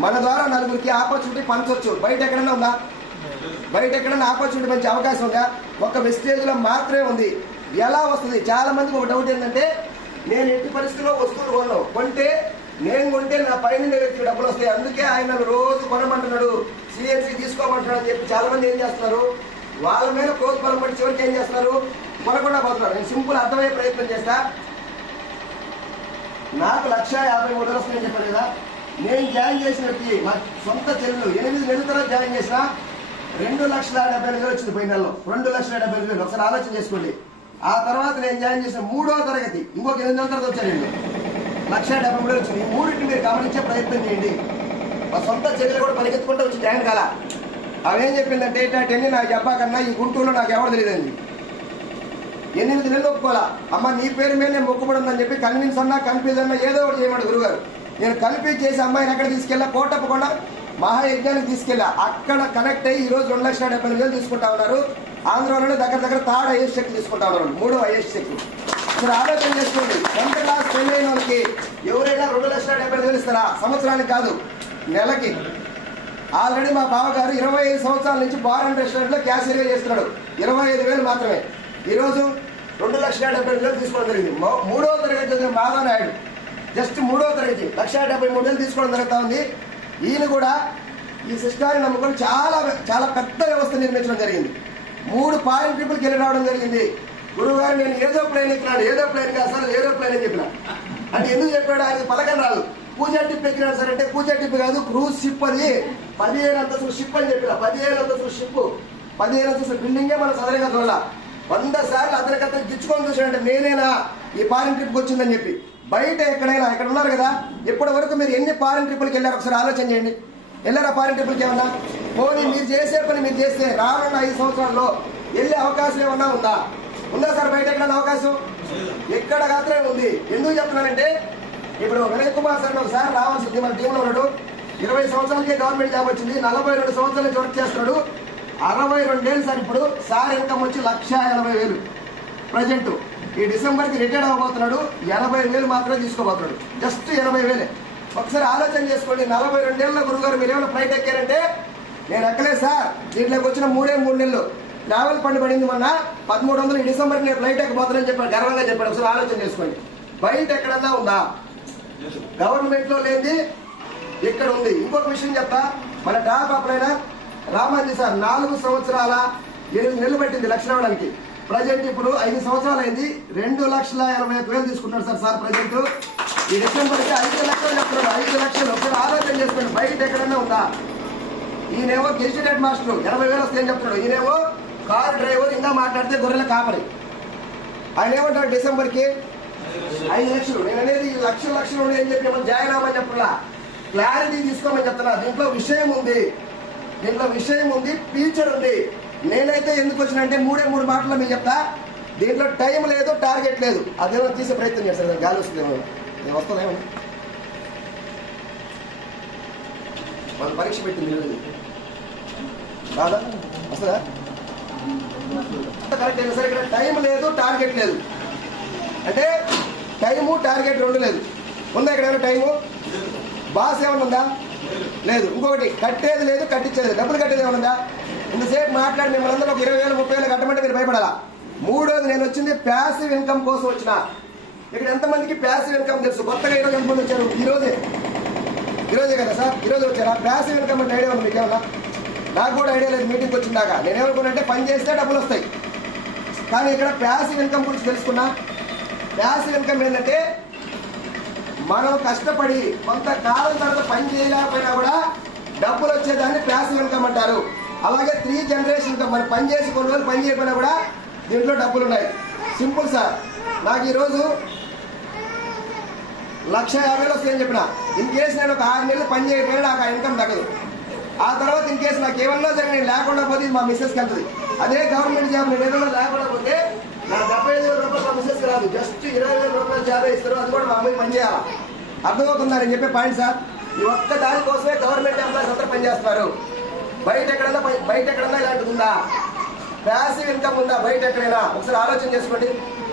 మన ద్వారా నలుగురికి ఆపర్చునిటీ పంచవచ్చు. బయట ఎక్కడైనా ఉందా? బయట ఎక్కడైనా ఆపర్చునిటీ మంచి అవకాశం ఉందా? ఒక వెస్టేజ్ లో మాత్రమే ఉంది. ఎలా వస్తుంది? చాలా మందికి ఒక డౌట్ ఏంటంటే, నేను ఎట్టి పరిస్థితుల్లో వస్తువులు కొంటే నేను కొంటే నా పైన వ్యక్తికి డబ్బులు వస్తాయి, అందుకే ఆయన రోజు కొనమంటున్నాడు, సిఎన్సీ తీసుకోమంటున్నాడు అని చెప్పి చాలా మంది ఏం చేస్తున్నారు? వాళ్ళ మీద ప్రోత్సాహం పట్టి చివరికి ఏం చేస్తున్నారు? కొనకుండా పోతున్నారు. నేను సింపుల్ అర్థమయ్యే ప్రయత్నం చేస్తా. నాకు 1,53,000 వస్తుందని చెప్పాను కదా. నేను జాయిన్ చేసిన వ్యక్తి మా సొంత చెల్లెలు 8 నెలల తర్వాత జాయిన్ చేసిన 2,70,000 వచ్చింది పోయిన నెలలో. 2,70,000. ఒకసారి ఆలోచన చేసుకోండి. ఆ తర్వాత నేను జాయిన్ చేసిన 3వ తరగతి ఇంకొక 8 నెలల తర్వాత వచ్చాను. 1,70,000 వచ్చింది. ఈ మూడింటిని మీరు గమనించే ప్రయత్నం చేయండి. మా సొంత చెల్లెలు కూడా పరిగెత్తుకుంటూ వచ్చి జాయిన్ కాల. అవేం చెప్పిందంటే, ఇట్లాంటి నాకు చెప్పాకన్నా ఈ గుంటూరులో నాకు ఎవరు తెలియదండి. 8 నెలలు ఒప్పుకోవాలా. అమ్మ నీ పేరు మీద నేను మొక్కుబడి ఉందని చెప్పి కన్విన్స్ అన్నా, కన్ఫ్యూజ్ అన్నా ఏదో ఒకటి చేయమడు గురుగారు. నేను కన్ఫ్యూజ్ చేసి అమ్మాయిని ఎక్కడ తీసుకెళ్ళా? కోటప్పకుండా మహాయజ్ఞానికి తీసుకెళ్ళా. అక్కడ కనెక్ట్ అయ్యి ఈరోజు 2,70,000 తీసుకుంటా ఉన్నారు. ఆంధ్రలోనే దగ్గర థర్డ్ హైయెస్ట్ చెక్ తీసుకుంటా ఉన్నారు, 3వ హైయెస్ట్ చెక్. ఇప్పుడు ఆలోచన చేసుకోండి. 10th క్లాస్ ఫెయిల్ అయిన వాళ్ళకి ఎవరైనా 2,70,000 ఇస్తారా? సంవత్సరానికి కాదు, నెలకి. ఆల్రెడీ మా బావగారు 25 సంవత్సరాల నుంచి బార్ అండ్ రెస్టారెంట్ లో క్యాషియర్ చేస్తున్నాడు. 25,000 మాత్రమే. ఈరోజు 2,70,000 తీసుకోవడం జరిగింది. 3వ తరగతి చదివిన మాధవ్ నాయుడు జస్ట్ 3వ తరగతి 1,73,000 తీసుకోవడం జరుగుతా ఉంది. ఈయన కూడా ఈ సిస్టాన్ని నమ్ముకొని చాలా పెద్ద వ్యవస్థ నిర్మించడం జరిగింది. 3 ఫారిన్ ట్రిపుల్కి వెళ్ళి రావడం జరిగింది. గురువు గారు నేను ఏదో ప్లేన్ ఎక్కినాడు. ఏదో ప్లేన్ కాదు సార్, ఏదో ప్లేన్ అని చెప్పిన. అంటే ఎందుకు చెప్పాడు? ఆయనకి పలకం రాదు. పూజా టిప్ ఎక్కినాడు సార్ అంటే, పూజా టిప్ కాదు, క్రూజ్ షిప్. అది 15 అంతస్తుల షిప్ అని చెప్పిన. 15 అంతస్తుల షిప్, 15 అంతస్తుల బిల్డింగే మన సదరంగా చూడాల. 100 సార్లు అతనికతను గిచ్చుకొని చూసాడంటే నేనేనా ఈ ఫారిన్ ట్రిప్కి వచ్చిందని చెప్పి. బయట ఎక్కడైనా ఇక్కడ ఉన్నారు కదా, ఇప్పటి వరకు మీరు ఎన్ని ఫారిన్ ట్రిపుల్కి వెళ్ళారు? ఒకసారి ఆలోచన చేయండి. వెళ్ళారా ఫారిన్ ట్రిపుల్కి ఏమన్నా? పోనీ మీరు చేసే పని మీరు చేస్తే రానున్న 5 సంవత్సరాల్లో వెళ్ళే అవకాశం ఏమన్నా ఉందా సార్? బయట ఎక్కడన్నా అవకాశం? ఎక్కడ మాత్రమే ఉంది. ఎందుకు చెప్తున్నానంటే, ఇప్పుడు వినయ్ కుమార్ సార్ ఒకసారి రావాల్సింది. మన టీంలో ఉన్నాడు. 20 సంవత్సరాలకే గవర్నమెంట్ జాబ్ వచ్చింది. 42 సంవత్సరాల నుంచి వర్క్ చేస్తున్నాడు. 62 ఏళ్ళు సార్. ఇప్పుడు సార్ ఇన్కమ్ వచ్చి 1,80,000 ప్రజెంట్. ఈ డిసెంబర్కి రిటైర్డ్ అవ్వబోతున్నాడు. 80,000 మాత్రమే తీసుకోబోతున్నాడు. జస్ట్ 80,000. ఒకసారి ఆలోచన చేసుకోండి. 42 ఏళ్ళ గురుగారు మీరు ఏమైనా ఫ్లైట్ ఎక్కారంటే, నేను ఎక్కలేదు సార్. దీంట్లోకి వచ్చిన 3 నెలలు ట్రావెల్ ఫండ్ పడింది. మొన్న 1,300 ఈ డిసెంబర్కి నేను ఫ్లైట్ ఎక్కబోతానని చెప్పాడు, గర్వంగా చెప్పాడు. ఒకసారి ఆలోచన చేసుకోండి. బయట ఎక్కడన్నా ఉందా? గవర్నమెంట్ లో లేనిది ఇక్కడ ఉంది. ఇంకొక విషయం చెప్తా. మన టాప్ అప్లైనా రామాజీ సార్ 4 సంవత్సరాల 8 నెలలు పట్టింది లక్ష రావడానికి. ప్రజెంట్ ఇప్పుడు 5 సంవత్సరాలు అయింది. 2,81,000 తీసుకుంటాడు సార్ ప్రజెంట్. ఈ డిసెంబర్కి 5 లక్షలు చెప్తున్నాడు. 5 లక్షలు. ఒకసారి ఆలోచన చేసుకోండి. బయట ఎక్కడన్నా ఉందా? ఈయనేమో గెజిటెడ్ హెడ్ మాస్టర్ 80,000 వస్తాయని చెప్తున్నాడు. ఈయనేమో కార్ డ్రైవర్, ఇంకా మాట్లాడితే గొర్రెల కాపరి. ఆయన ఏమంటాడు? డిసెంబర్కి 5 లక్షలు. నేను అనేది ఈ లక్షలు ఉన్నాయని చెప్పి జాయిన్ అవ్వమని చెప్పలా, క్లారిటీ తీసుకోమని చెప్తున్నా. దీంట్లో విషయం ఉంది. దీంట్లో విషయం ఉంది, ఫ్యూచర్ ఉంది. నేనైతే ఎందుకు వచ్చినంటే 3 మాటలు మీకు చెప్తా. దీంట్లో టైం లేదు, టార్గెట్ లేదు. అదేమో తీసే ప్రయత్నం చేస్తాను. గాలి వస్తుందేమో, వస్తుందేమో. మన పరీక్ష పెట్టింది రాదా, వస్తుందా? కరెక్ట్ అయినా సరే ఇక్కడ టైం లేదు, టార్గెట్ లేదు. అంటే టైము టార్గెట్ రెండు లేదు. ఉందా ఇక్కడ ఏమైనా టైము? బాస్ ఏమన్నా ఉందా? లేదు. ఇంకొకటి కట్టేది లేదు, కట్టించేది లేదు. డబ్బులు కట్టేది ఏమన్నా? ఇంతసేపు మాట్లాడి మిమ్మల్ని అందరూ ఒక 20,000 30,000 కట్టమంటే మీరు భయపడాలా? మూడోది, నేను వచ్చింది ప్యాసివ్ ఇన్కమ్ కోసం వచ్చిన. ఇక్కడ ఎంతమందికి ప్యాసివ్ ఇన్కమ్ తెలుసు? కొత్తగా ఈరోజు ఎంతమంది వచ్చారు? ఈరోజే కదా సార్, ఈరోజు వచ్చారా? ప్యాసివ్ ఇన్కమ్ అంటే ఐడియా ఉంది మీకు ఏమన్నా? నాకు కూడా ఐడియా లేదు మీటింగ్కి వచ్చిందాక. నేనేమనుకున్నానంటే పని చేస్తే డబ్బులు వస్తాయి, కానీ ఇక్కడ ప్యాసివ్ ఇన్కమ్ గురించి తెలుసుకున్నా. ప్యాసివ్ ఇన్కమ్ ఏంటంటే మనం కష్టపడి కొంతకాలం తర్వాత పని చేయలేకపోయినా కూడా డబ్బులు వచ్చేదాన్ని ప్యాసివ్ ఇన్కమ్ అంటారు. అలాగే 3 జనరేషన్ ఇన్కమ్, మనం పని చేసి కొన్ని రోజులు పని చేయకపోయినా కూడా దీంట్లో డబ్బులు ఉన్నాయి. సింపుల్ సార్, నాకు ఈరోజు 1,50,000 వస్తాయని చెప్పిన. ఇన్ కేసు నేను ఒక 6 నెలలు పని చేయకపోయినా నాకు ఆ ఇన్కమ్ తగ్గదు. ఆ తర్వాత ఇన్ కేసు నాకు ఏమన్నా సరే నేను లేకుండా పోతే మా మిస్సెస్కి వెళ్తుంది. అదే గవర్నమెంట్ జాబ్ నేను ఏదైనా లేకుండా పోతే నా 75,000 రూపాయలు మా మిస్సెస్కి రాదు, జస్ట్ 20,000 రూపాయలు జాబ్ ఇస్తారు. అది కూడా మా అమ్మాయి పని చేయాలి. అర్థమవుతుందా నేను చెప్పే పాయింట్ సార్? ఈ ఒక్క దానికోసమే గవర్నమెంట్ ఎంప్లాయీస్ అందరూ పనిచేస్తున్నారు. బయట ఎక్కడన్నా ఇలాంటిది ఉందా? ప్యాసివ్ ఇన్కమ్ ఉందా బయట ఎక్కడైనా? ఒకసారి ఆలోచన చేసుకోండి.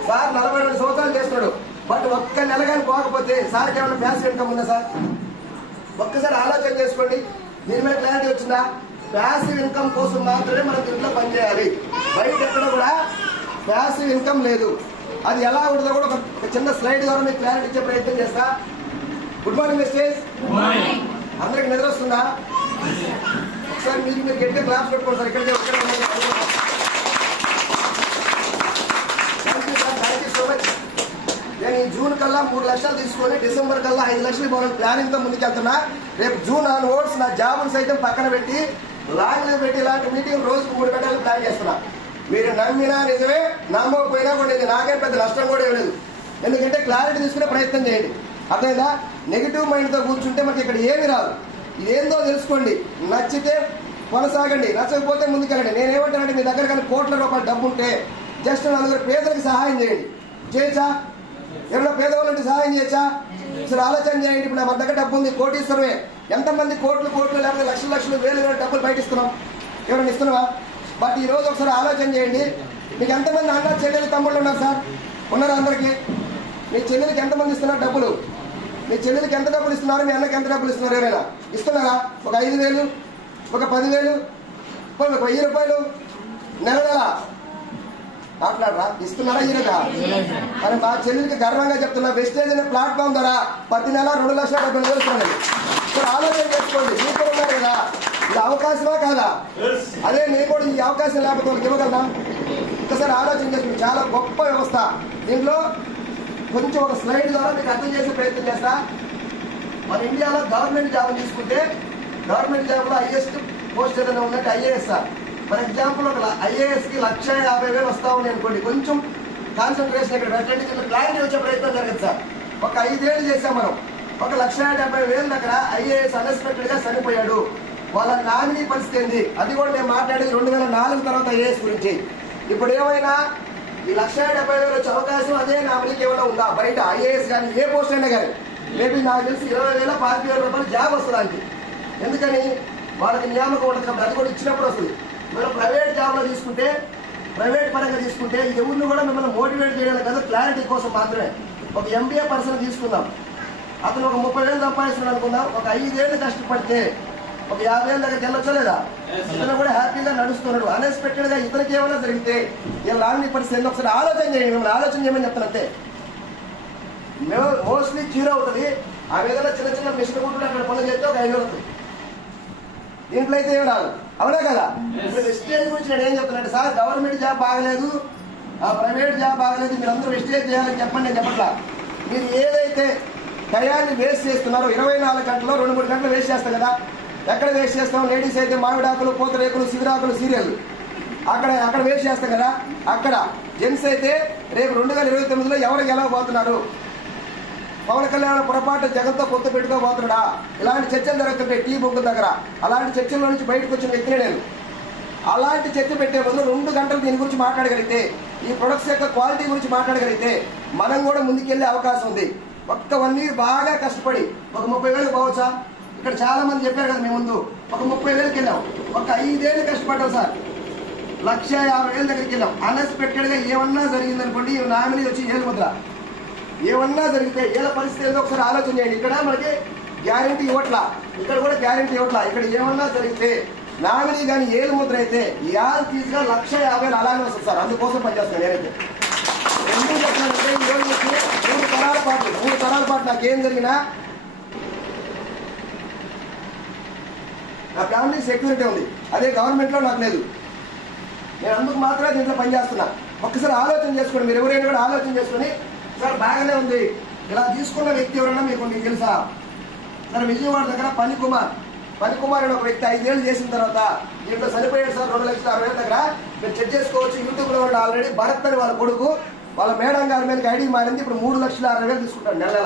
సార్ 42 సంవత్సరాలు చేస్తున్నాడు, బట్ ఒక్క నెల కానీ పోకపోతే సార్కి ఏమైనా ప్యాసివ్ ఇన్కమ్ ఉందా సార్? ఒక్కసారి ఆలోచన చేసుకోండి. దీని మీద క్లారిటీ వచ్చిందా? ప్యాసివ్ ఇన్కమ్ కోసం మాత్రమే మనం ఇంట్లో పనిచేయాలి. బయట ఎక్కడ కూడా ప్యాసివ్ ఇన్కమ్ లేదు. అది ఎలా ఉంటుందో కూడా ఒక చిన్న స్లైడ్ ద్వారా మీకు క్లారిటీ ఇచ్చే ప్రయత్నం చేస్తా. గుడ్ మార్నింగ్ మిస్టేస్. అందరికి నిద్ర వస్తుందా? ఒకసారి మీరు గట్టిగా క్లాస్ పెట్టుకోండి sir. Thank you so much. నేను ఈ జూన్ కల్లా 3 లక్షలు తీసుకొని డిసెంబర్ కల్లా 5 లక్షలు పోవాలని ప్లానింగ్ తో ముందుకెళ్తున్నా. రేపు జూన్ ఆన్వర్డ్స్ నా జాబులు సైతం పక్కన పెట్టి లాంగ్ లీవ్ పెట్టి ఇలాంటి మీటింగ్ రోజుకు 3 పెట్టాలని ప్లాన్ చేస్తున్నా. మీరు నమ్మినా నిజమే, నమ్మకపోయినా కూడా ఇది నాకేం పెద్ద నష్టం కూడా ఏం లేదు. ఎందుకంటే క్లారిటీ తీసుకునే ప్రయత్నం చేయండి. అర్థమైందా? నెగిటివ్ మైండ్తో కూర్చుంటే మనకి ఇక్కడ ఏమి రాదు. ఇదేందో తెలుసుకోండి, నచ్చితే కొనసాగండి, నచ్చకపోతే ముందుకెళ్ళండి. నేనేమంటానంటే మీ దగ్గర కానీ కోట్ల రూపాయల డబ్బు ఉంటే జస్ట్ 4 పేదలకు సహాయం చేయండి. చేయొచ్చా? ఎవరైనా పేదవాళ్ళంటే సహాయం చేయొచ్చా? అసలు ఆలోచన చేయండి. ఇప్పుడు మన దగ్గర డబ్బు ఉంది, కోటీశ్వరమే. ఎంతమంది కోట్లు లేకపోతే లక్షలు వేలు డబ్బులు బయట ఇస్తున్నాం? ఎవరైనా ఇస్తున్నావా? బట్ ఈ రోజు ఒకసారి ఆలోచన చేయండి. మీకు ఎంతమంది అన్న చెల్లెలు తమ్ముళ్ళు ఉన్నారు సార్? ఉన్నారా? అందరికీ మీ చెల్లెలకి ఎంతమంది ఇస్తున్నారు డబ్బులు? మీ చెల్లెలకి ఎంత డబ్బులు ఇస్తున్నారు? మీ అన్నకి ఎంత డబ్బులు ఇస్తున్నారు? ఎవరైనా ఇస్తున్నారా? ఒక 5,000, ఒక 10,000, ఒక 1,000 రూపాయలు నెల మాట్లాడరా? ఇస్తున్నారా? ఇరగా? మరి మా చెల్లెలకి గర్వంగా చెప్తున్నా, వెస్టేజ్ అనే ప్లాట్ఫామ్ ద్వారా ప్రతి నెల 2,70,000 ఇస్తున్నాను. ఇక్కడ ఆలోచన చేసుకోండి. మీకు కూడా ఉన్నారు కదా, ఇది అవకాశమా కాదా? అదే నేను కూడా ఈ అవకాశం లేకపోతే వాళ్ళకి ఇవ్వగలనా? ఒకసారి ఆలోచన చేసుకోండి. చాలా గొప్ప వ్యవస్థ. దీంట్లో కొంచెం ఒక స్లైడ్ ద్వారా మీకు అర్థం చేసే ప్రయత్నం చేస్తా. మన ఇండియాలో గవర్నమెంట్ జాబ్ తీసుకుంటే గవర్నమెంట్ జాబ్లో హైయెస్ట్ పోస్ట్ ఏదైనా ఉన్నట్టు ఐఏఎస్ సార్. ఫర్ ఎగ్జాంపుల్ ఒక ఐఏఎస్కి 1,50,000 వస్తా ఉన్నాయి అనుకోండి. కొంచెం కాన్సన్ట్రేషన్ ఇక్కడ పెట్టండి, చిన్న క్లారిటీ వచ్చే ప్రయత్నం జరగదు సార్. ఒక 5 ఏళ్ళు చేసాం మనం. ఒక 1,70,000 దగ్గర ఐఏఎస్ అన్ఎక్స్పెక్టెడ్గా చనిపోయాడు. వాళ్ళ నామినీ పరిస్థితి ఏంది? అది కూడా మేము మాట్లాడేది 2004 తర్వాత ఐఏఎస్ గురించి. ఇప్పుడు ఏమైనా ఈ 1,70,000 వచ్చే అవకాశం అదే నామినీకి ఏమైనా ఉందా బయట? ఐఏఎస్ కానీ ఏ పోస్ట్ అయినా కానీ మేబీ నాకు తెలిసి 20,000 25,000 రూపాయలు జాబ్ వస్తుంది. ఎందుకని? వాళ్ళకి నియామకం ఉంటుంది కాబట్టి అది కూడా ఇచ్చినప్పుడు వస్తుంది. మీరు ప్రైవేట్ జాబ్లో తీసుకుంటే, ప్రైవేట్ పరంగా తీసుకుంటే ఎవరిని కూడా మిమ్మల్ని మోటివేట్ చేయడానికి కదా, క్లారిటీ కోసం మాత్రమే. ఒక ఎంబీఏ పర్సన్ తీసుకుందాం, అతను ఒక 30,000 సంపాదిస్తున్నాడు అనుకుందాం. ఒక 5 ఏళ్ళు కష్టపడితే ఒక 50,000 దగ్గరికి వెళ్ళొచ్చా లేదా? ఇతను కూడా హ్యాపీగా నడుస్తున్నాడు. అన్ఎక్స్పెక్టెడ్ గా ఇతనికి ఏమైనా జరిగితే ఇలా లాంగ్ పరిస్థితి ఒకసారి ఆలోచన చేయండి. మిమ్మల్ని ఆలోచన చేయమని చెప్తానంటే మోస్ట్లీ జీరో అవుతుంది. ఆ విధంగా చిన్న మిషన్ కూడా అక్కడ పనులు చేస్తే ఒక 5,000 అవుతుంది. దీంట్లో అయితే ఏం రాదు. అవునా కదా? ఇప్పుడు వెస్టేజ్ గురించి నేను ఏం చెప్తున్నానంటే సార్, గవర్నమెంట్ జాబ్ బాగలేదు, ఆ ప్రైవేట్ జాబ్ బాగలేదు, మీరు అందరూ వెస్టేజ్ చేయాలని చెప్పండి. నేను చెప్పట్లా. మీరు ఏదైతే టయాన్ని వేస్ట్ చేస్తున్నారో 24 గంటల్లో 2-3 గంటలు వేస్ట్ చేస్తాం కదా. ఎక్కడ వేస్ట్ చేస్తాం? లేడీస్ అయితే మామిడాకులు, పూతరేకులు, సిగురాకులు, సీరియల్ అక్కడ వేస్ట్ చేస్తాం కదా. అక్కడ జెంట్స్ అయితే రేపు 2029లో ఎవరు గెలవబోతున్నారు? పవన్ కళ్యాణ్ పొరపాటు జగన్తో పొత్తు పెట్టుకోబోతున్నాడా? ఇలాంటి చర్చలు జరుగుతుంటాయి టీ బొగ్గుల దగ్గర. అలాంటి చర్చల్లో నుంచి బయటకు వచ్చిన వ్యక్తినే నేను. అలాంటి చర్చ పెట్టే బదులు 2 గంటలు దీని గురించి మాట్లాడగలిగితే, ఈ ప్రొడక్ట్స్ యొక్క క్వాలిటీ గురించి మాట్లాడగలిగితే మనం కూడా ముందుకెళ్లే అవకాశం ఉంది. ఒక్క 1 year బాగా కష్టపడి ఒక 30,000 పోవచ్చా? ఇక్కడ చాలా మంది చెప్పారు కదా, మేము ముందు ఒక 30,000కి వెళ్ళాం. ఒక 5 ఏళ్ళు కష్టపడ్డాం సార్, 1,50,000 దగ్గరికి వెళ్ళాం. అన్ఎక్స్పెక్టెడ్ గా ఏమన్నా జరిగిందనుకోండి, నామినీ వచ్చి ఏలు ముద్ర ఏమన్నా జరిగితే ఏళ్ళ పరిస్థితి ఏదో ఒకసారి ఆలోచన చేయండి. ఇక్కడ మనకి గ్యారంటీ ఇవ్వట్లా, ఇక్కడ కూడా గ్యారంటీ ఇవ్వట్లా. ఇక్కడ ఏమన్నా జరిగితే నామినీ కానీ ఏలు ముద్ర అయితే యాలు తీసుగా 1,50,000 అలానే వస్తుంది సార్. అందుకోసం పనిచేస్తాను నేనైతే. ఎందుకు చెప్తానంటే ఈ రోజు నుంచి 3 తరాల పాటు నాకేం జరిగినా నా ఫ్యామిలీ సెక్యూరిటీ ఉంది. అదే గవర్నమెంట్లో నాకు లేదు. నేను అందుకు మాత్రమే దీంట్లో పనిచేస్తున్నా. ఒక్కసారి ఆలోచన చేసుకోండి, మీరు ఎవరైనా కూడా ఆలోచన చేసుకుని, సార్ బాగానే ఉంది, ఇలా తీసుకున్న వ్యక్తి ఎవరైనా మీకు తెలుసా? సార్ విజయవాడ దగ్గర పనికుమార్ అని ఒక వ్యక్తి 5 ఏళ్ళు చేసిన తర్వాత దీంట్లో చనిపోయాడు సార్. 2,60,000 దగ్గర మీరు చెక్ చేసుకోవచ్చు. యూట్యూబ్ లో వాళ్ళు ఆల్రెడీ భరత్ అని వాళ్ళ కొడుకు వాళ్ళ మేడం గారి మీద ఐడి మారింది. ఇప్పుడు 3,60,000 తీసుకుంటాడు నెల.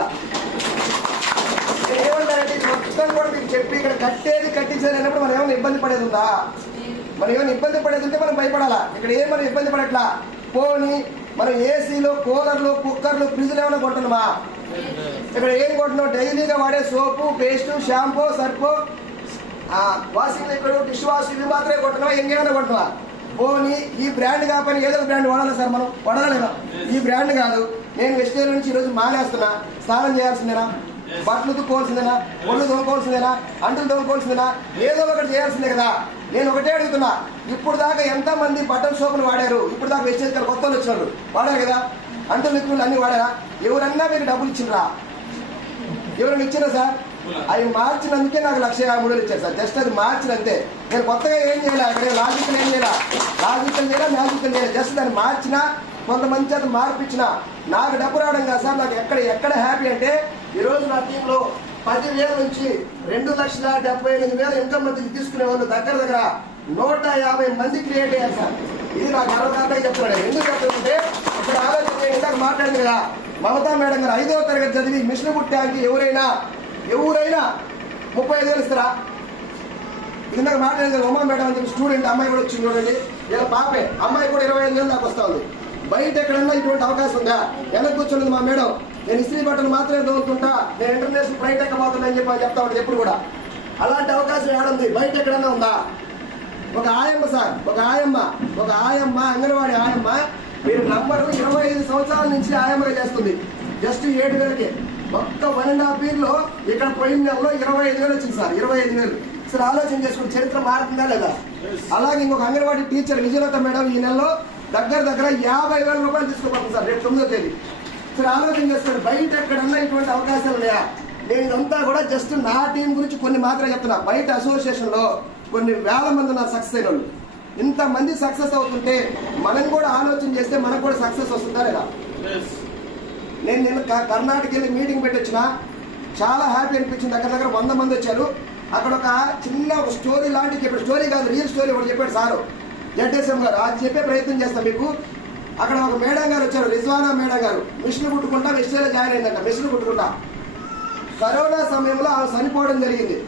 ఏమంటారంటే ఇది మొత్తం కూడా మీకు చెప్పి ఇక్కడ కట్టించాలన్నప్పుడు మనం ఏమైనా ఇబ్బంది పడేది ఉందా? మనం ఏమైనా ఇబ్బంది పడేది ఉంటే మనం భయపడాలా? ఇక్కడ ఏం మనం ఇబ్బంది పడట్లా. పోనీ మనం ఏసీలు, కూలర్లు, కుక్కర్లు, ఫ్రిడ్జ్లు ఏమైనా కొంటున్నామా? ఇక్కడ ఏం కొంటున్నాం? డైలీగా వాడే soap, paste, shampoo, surf, washing liquid, dish wash ఇవి మాత్రమే కొంటున్నావా? ఇంకేమైనా కొంటున్నావా? పోనీ ఈ బ్రాండ్ కాకపోయినా ఏదో ఒక బ్రాండ్ వాడాలా సార్? మనం వాడాలేదా? ఈ బ్రాండ్ కాదు, నేను వెజిటేరియన్ నుంచి ఈరోజు మానేస్తున్నా. స్నానం చేయాల్సిందేనా? బట్టలు తుక్కోవాల్సిందేనా? ఒళ్ళు తోముకోవాల్సిందేనా? అంటులు తోముకోవాల్సిందేనా? ఏదో ఒకటి చేయాల్సిందే కదా. నేను ఒకటే అడుగుతున్నా, ఇప్పుడు దాకా ఎంతమంది బట్టల సోపులు వాడారు? ఇప్పుడు దాకా వెజిటేరియన్ కొత్త వాళ్ళు వచ్చినారు, వాడారు కదా. అంటులు లిక్విడ్లు అన్ని వాడారా? ఎవరన్నా మీకు డబ్బులు ఇచ్చినరా? ఎవరైనా ఇచ్చినా సార్? అవి మార్చినందుకే నాకు 1,53,000 ఇచ్చారు సార్. జస్ట్ అది మార్చినంతే. నేను కొత్తగా ఏం చేయాలి? అక్కడ లాజికల్ ఏం చేయాలా? మ్యాజికల్ చేయాలి. జస్ట్ దాన్ని మార్చినా, కొంతమంది చేత మార్పిచ్చినా నాకు డబ్బు రావడం కాదు సార్. నాకు ఎక్కడ హ్యాపీ అంటే ఈరోజు నా టీంలో 10,000 నుంచి 2,78,000 ఇన్కమ్ మందికి తీసుకునే వాళ్ళు దగ్గర 150 మంది క్రియేట్ అయ్యారు సార్. ఇది నాకు గర్వకారణంగా చెప్తున్నాను. ఎందుకు చెప్తుందంటే ఇక్కడ ఆలోచన ఇందాక మాట్లాడింది కదా, మమతా మేడం గారు 5వ తరగతి చదివి మిషన్ కుట్టానికి ఎవరైనా 35,000 ఇస్తారా? ఇందాక మాట్లాడింది ఉమా మేడం అని చెప్పి స్టూడెంట్ అమ్మాయి కూడా వచ్చింది చూడండి. ఇలా పాపే అమ్మాయి కూడా 25,000 దాకా వస్తా ఉంది. బయట ఎక్కడన్నా ఇటువంటి అవకాశం ఉందా? వెనక కూర్చున్నది మా మేడం. నేను ఇస్త్రీ బట్టలు మాత్రమే దొరుకుతుంటా, నేను ఇంటర్నేషనల్ ఫ్లైట్ ఎక్కబోతున్నా అని చెప్పి చెప్తా ఉంటాను ఎప్పుడు కూడా. అలాంటి అవకాశం ఏడుంది? బయట ఎక్కడన్నా ఉందా? ఒక ఆయమ్మ సార్, ఒక ఆయమ్మ అంగన్వాడీ ఆయమ్మ, మీరు నంబరు 25 సంవత్సరాల నుంచి ఆయమ్మగా చేస్తుంది. జస్ట్ 7,000కే. ఒక్క 1.5 year లో ఇక్కడ పోయిన నెలలో 25,000 వచ్చింది సార్. 25,000 సార్. ఆలోచన చేసుకుని చరిత్ర మారుతుందా లేదా? అలాగే ఇంకొక అంగన్వాడీ టీచర్ విజయలత మేడం ఈ నెలలో దగ్గర 50,000 రూపాయలు తీసుకోబోతుంది సార్, రేపు 9వ తేదీ. సార్ ఆలోచన చేసుకోండి, బయట ఎక్కడన్నా ఇటువంటి అవకాశాలు ఉన్నాయా? నేను ఇదంతా కూడా జస్ట్ నా టీం గురించి కొన్ని మాత్రమే చెప్తున్నా. బయట అసోసియేషన్ లో కొన్ని వేల మంది ఉన్నారు సక్సెస్ అయిన వాళ్ళు. ఇంతమంది సక్సెస్ అవుతుంటే మనం కూడా ఆలోచన చేస్తే మనకు కూడా సక్సెస్ వస్తుందా లేదా? నేను కర్ణాటక వెళ్ళి మీటింగ్ పెట్టి వచ్చిన, చాలా హ్యాపీ అనిపించింది. దగ్గర 100 మంది వచ్చారు. అక్కడ ఒక చిన్న స్టోరీ లాంటి చెప్పాడు. స్టోరీ కాదు, రియల్ స్టోరీ ఒకటి చెప్పాడు సారు జడ్ఎస్ఎం గారు. అది చెప్పే ప్రయత్నం చేస్తాం మీకు. అక్కడ ఒక మేడం గారు వచ్చారు, రిజ్వానా మేడం గారు. మిషన్ కుట్టుకుంటా వెస్టేలో జాయిన్ అయిందంట. మిషన్ కుట్టుకుంటా కరోనా సమయంలో ఆమె చనిపోవడం జరిగింది.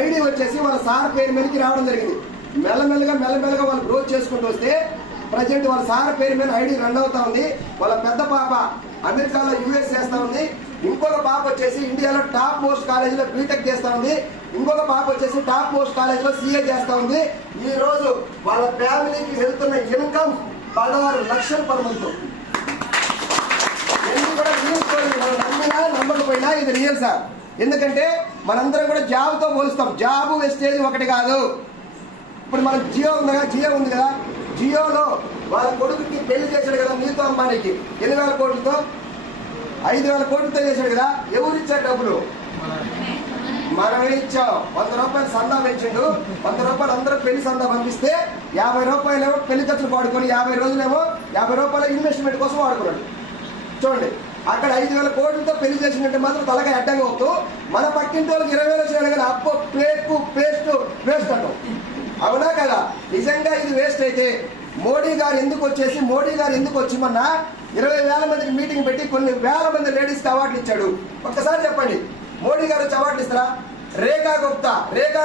ఐడి వచ్చేసి వాళ్ళ సార్ పేరు మీదకి రావడం జరిగింది. మెల్లమెల్లగా వాళ్ళు గ్రోత్ చేసుకుంటూ వస్తే ప్రజెంట్ వాళ్ళ సార్ పేరు మీద ఐడి రన్ అవుతా ఉంది. వాళ్ళ పెద్ద పాప అమెరికాలో యూఎస్ చేస్తా ఉంది. ఇంకొక పాప వచ్చేసి ఇండియాలో టాప్ మోస్ట్ కాలేజీలో బీటెక్ చేస్తా ఉంది. ఇంకొక పాప వచ్చేసి టాప్ మోస్ట్ కాలేజీలో సిఏ చేస్తా ఉంది. ఈ రోజు వాళ్ళ ఫ్యామిలీకి వెళ్తున్న ఇన్కమ్ 16 లక్షలు పర్ మంత్. ఎందుకు కూడా రియల్ స్టోరీ, మనం నమ్మినా నమ్మకపోయినా ఇది రియల్ సార్. ఎందుకంటే మనందరం కూడా జాబ్తో పోలుస్తాం. జాబ్ వెస్టేజ్ ఒకటి కాదు. ఇప్పుడు మనం జియో ఉంది కదా, జియోలో వాళ్ళ కొడుకుకి పెళ్లి చేశాడు కదా నీతో అంబానీకి. 8,000 కోట్లతో 5,000 కోట్లతో చేశాడు కదా. ఎవరు ఇచ్చారు డబ్బులు? మనమే ఇచ్చాం. 100 రూపాయలు సందా పెంచిండు. 100 రూపాయలు అందరూ పెళ్లి సందా పంపిస్తే 50 రూపాయలేమో పెళ్లి ఖర్చులు వాడుకొని 50 రోజులేమో 50 రూపాయల ఇన్వెస్ట్మెంట్ కోసం వాడుకున్నాడు. చూడండి, అక్కడ 5,000 కోట్లతో పెళ్లి చేసినట్టు మాత్రం తలగా అడ్డంగా అవుతూ మన పక్కింటి వాళ్ళకి 20,000 వచ్చినాడు కదా, అప్పు పేకు పేస్ట్ వేస్ట్ అంటాం. అవునా కదా? నిజంగా ఇది వేస్ట్ అయితే మోడీ గారు ఎందుకు వచ్చి మొన్న 20,000 మందికి మీటింగ్ పెట్టి కొన్ని వేల మంది లేడీస్కి అవార్డులు ఇచ్చాడు. ఒక్కసారి చెప్పండి, మోడీ గారు వచ్చి అవార్డులు ఇస్తారా? రేఖా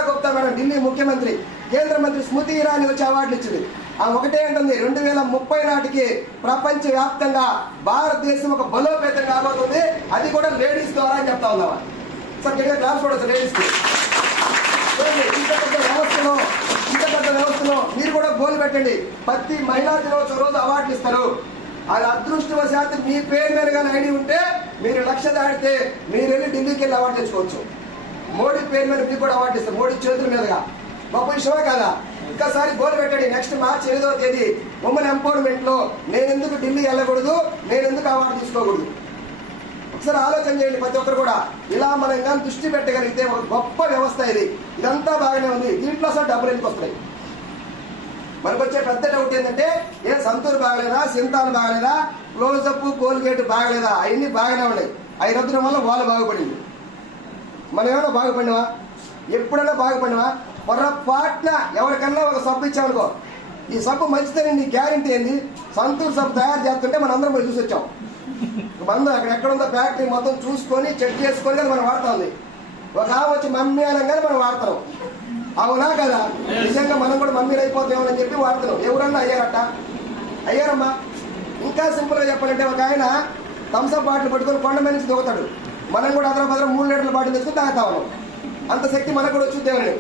గుప్తా మేడం ఢిల్లీ ముఖ్యమంత్రి, కేంద్ర మంత్రి స్మృతి ఇరానీ వచ్చి అవార్డులు ఇచ్చింది. ఆ ఒకటే ఉంటుంది, 2030 నాటికి ప్రపంచ వ్యాప్తంగా భారతదేశం ఒక బలోపేతం కాబోతుంది, అది కూడా లేడీస్ ద్వారా అని చెప్తా ఉందామా? సార్ క్లాస్ చూడవచ్చు లేడీస్కి. ఇంత పెద్ద వ్యవస్థలో మీరు కూడా గోల్ పెట్టండి. ప్రతి మహిళా దినోత్సవం రోజు అవార్డులు ఇస్తారు. అది అదృష్టవశాత్తు మీ పేరు మీద కానీ ఐడి ఉంటే మీరు 1,00,000 దాటితే మీరు వెళ్ళి ఢిల్లీకి వెళ్ళి అవార్డు తెచ్చుకోవచ్చు. మోడీ పేరు మీద మీకు కూడా అవార్డు ఇస్తారు, మోడీ చేతుల మీదుగా. గొప్ప విషయమే కదా. ఇంకోసారి గోల్ పెట్టండి, నెక్స్ట్ మార్చి 8వ తేదీ ఉమెన్ ఎంపవర్మెంట్ లో నేను ఎందుకు ఢిల్లీ వెళ్ళకూడదు, నేను ఎందుకు అవార్డు తీసుకోకూడదు? ఒకసారి ఆలోచన చేయండి ప్రతి ఒక్కరు కూడా. ఇలా మనం కానీ దృష్టి పెట్టగలిగితే ఒక గొప్ప వ్యవస్థ ఇది. ఇదంతా బాగానే ఉంది, దీంట్లో అసలు డబ్బులు ఎందుకు వస్తున్నాయి? మనకు వచ్చే పెద్ద డౌట్ ఏంటంటే, సంతూర్ బాగలేదా, సింతాన్ బాగలేదా, క్లోజప్ కోల్గేట్ బాగలేదా? అవన్నీ బాగానే ఉన్నాయి. అవి రద్దడం వల్ల వాళ్ళు బాగుపడింది. మనం ఏమైనా బాగుపడినావా? ఎప్పుడైనా బాగుపడినావా? పొరపాటున ఎవరికన్నా ఒక సబ్బు ఇచ్చామనుకో, ఈ సబ్బు మంచిదని నీ గ్యారంటీ ఏంది? సంతూర్ సబ్బు తయారు చేస్తుంటే మనం అందరం పోయి చూసి వచ్చాం. మనం అక్కడ ఎక్కడుందో ఫ్యాక్టరీ మొత్తం చూసుకొని చెక్ చేసుకొని కానీ మనం వాడుతా ఉంది. ఒక వచ్చి మమ్మీ అనగానే మనం వాడతాం. అవునా కదా? నిజంగా మనం కూడా మమ్మీలు అయిపోతామని చెప్పి వాడుతున్నాం. ఎవరన్నా అయ్యారమ్మా. ఇంకా సింపుల్ గా చెప్పాలంటే, ఒక ఆయన థమ్స్అప్ బాటిల్ పట్టుకొని కొండ మీద నుంచి దిగుతాడు. మనం కూడా అదర 3 లీటర్ల బాటిల్ తెచ్చుకుని తాగుతా ఉన్నాం. అంత శక్తి మనకు కూడా వచ్చిందేమని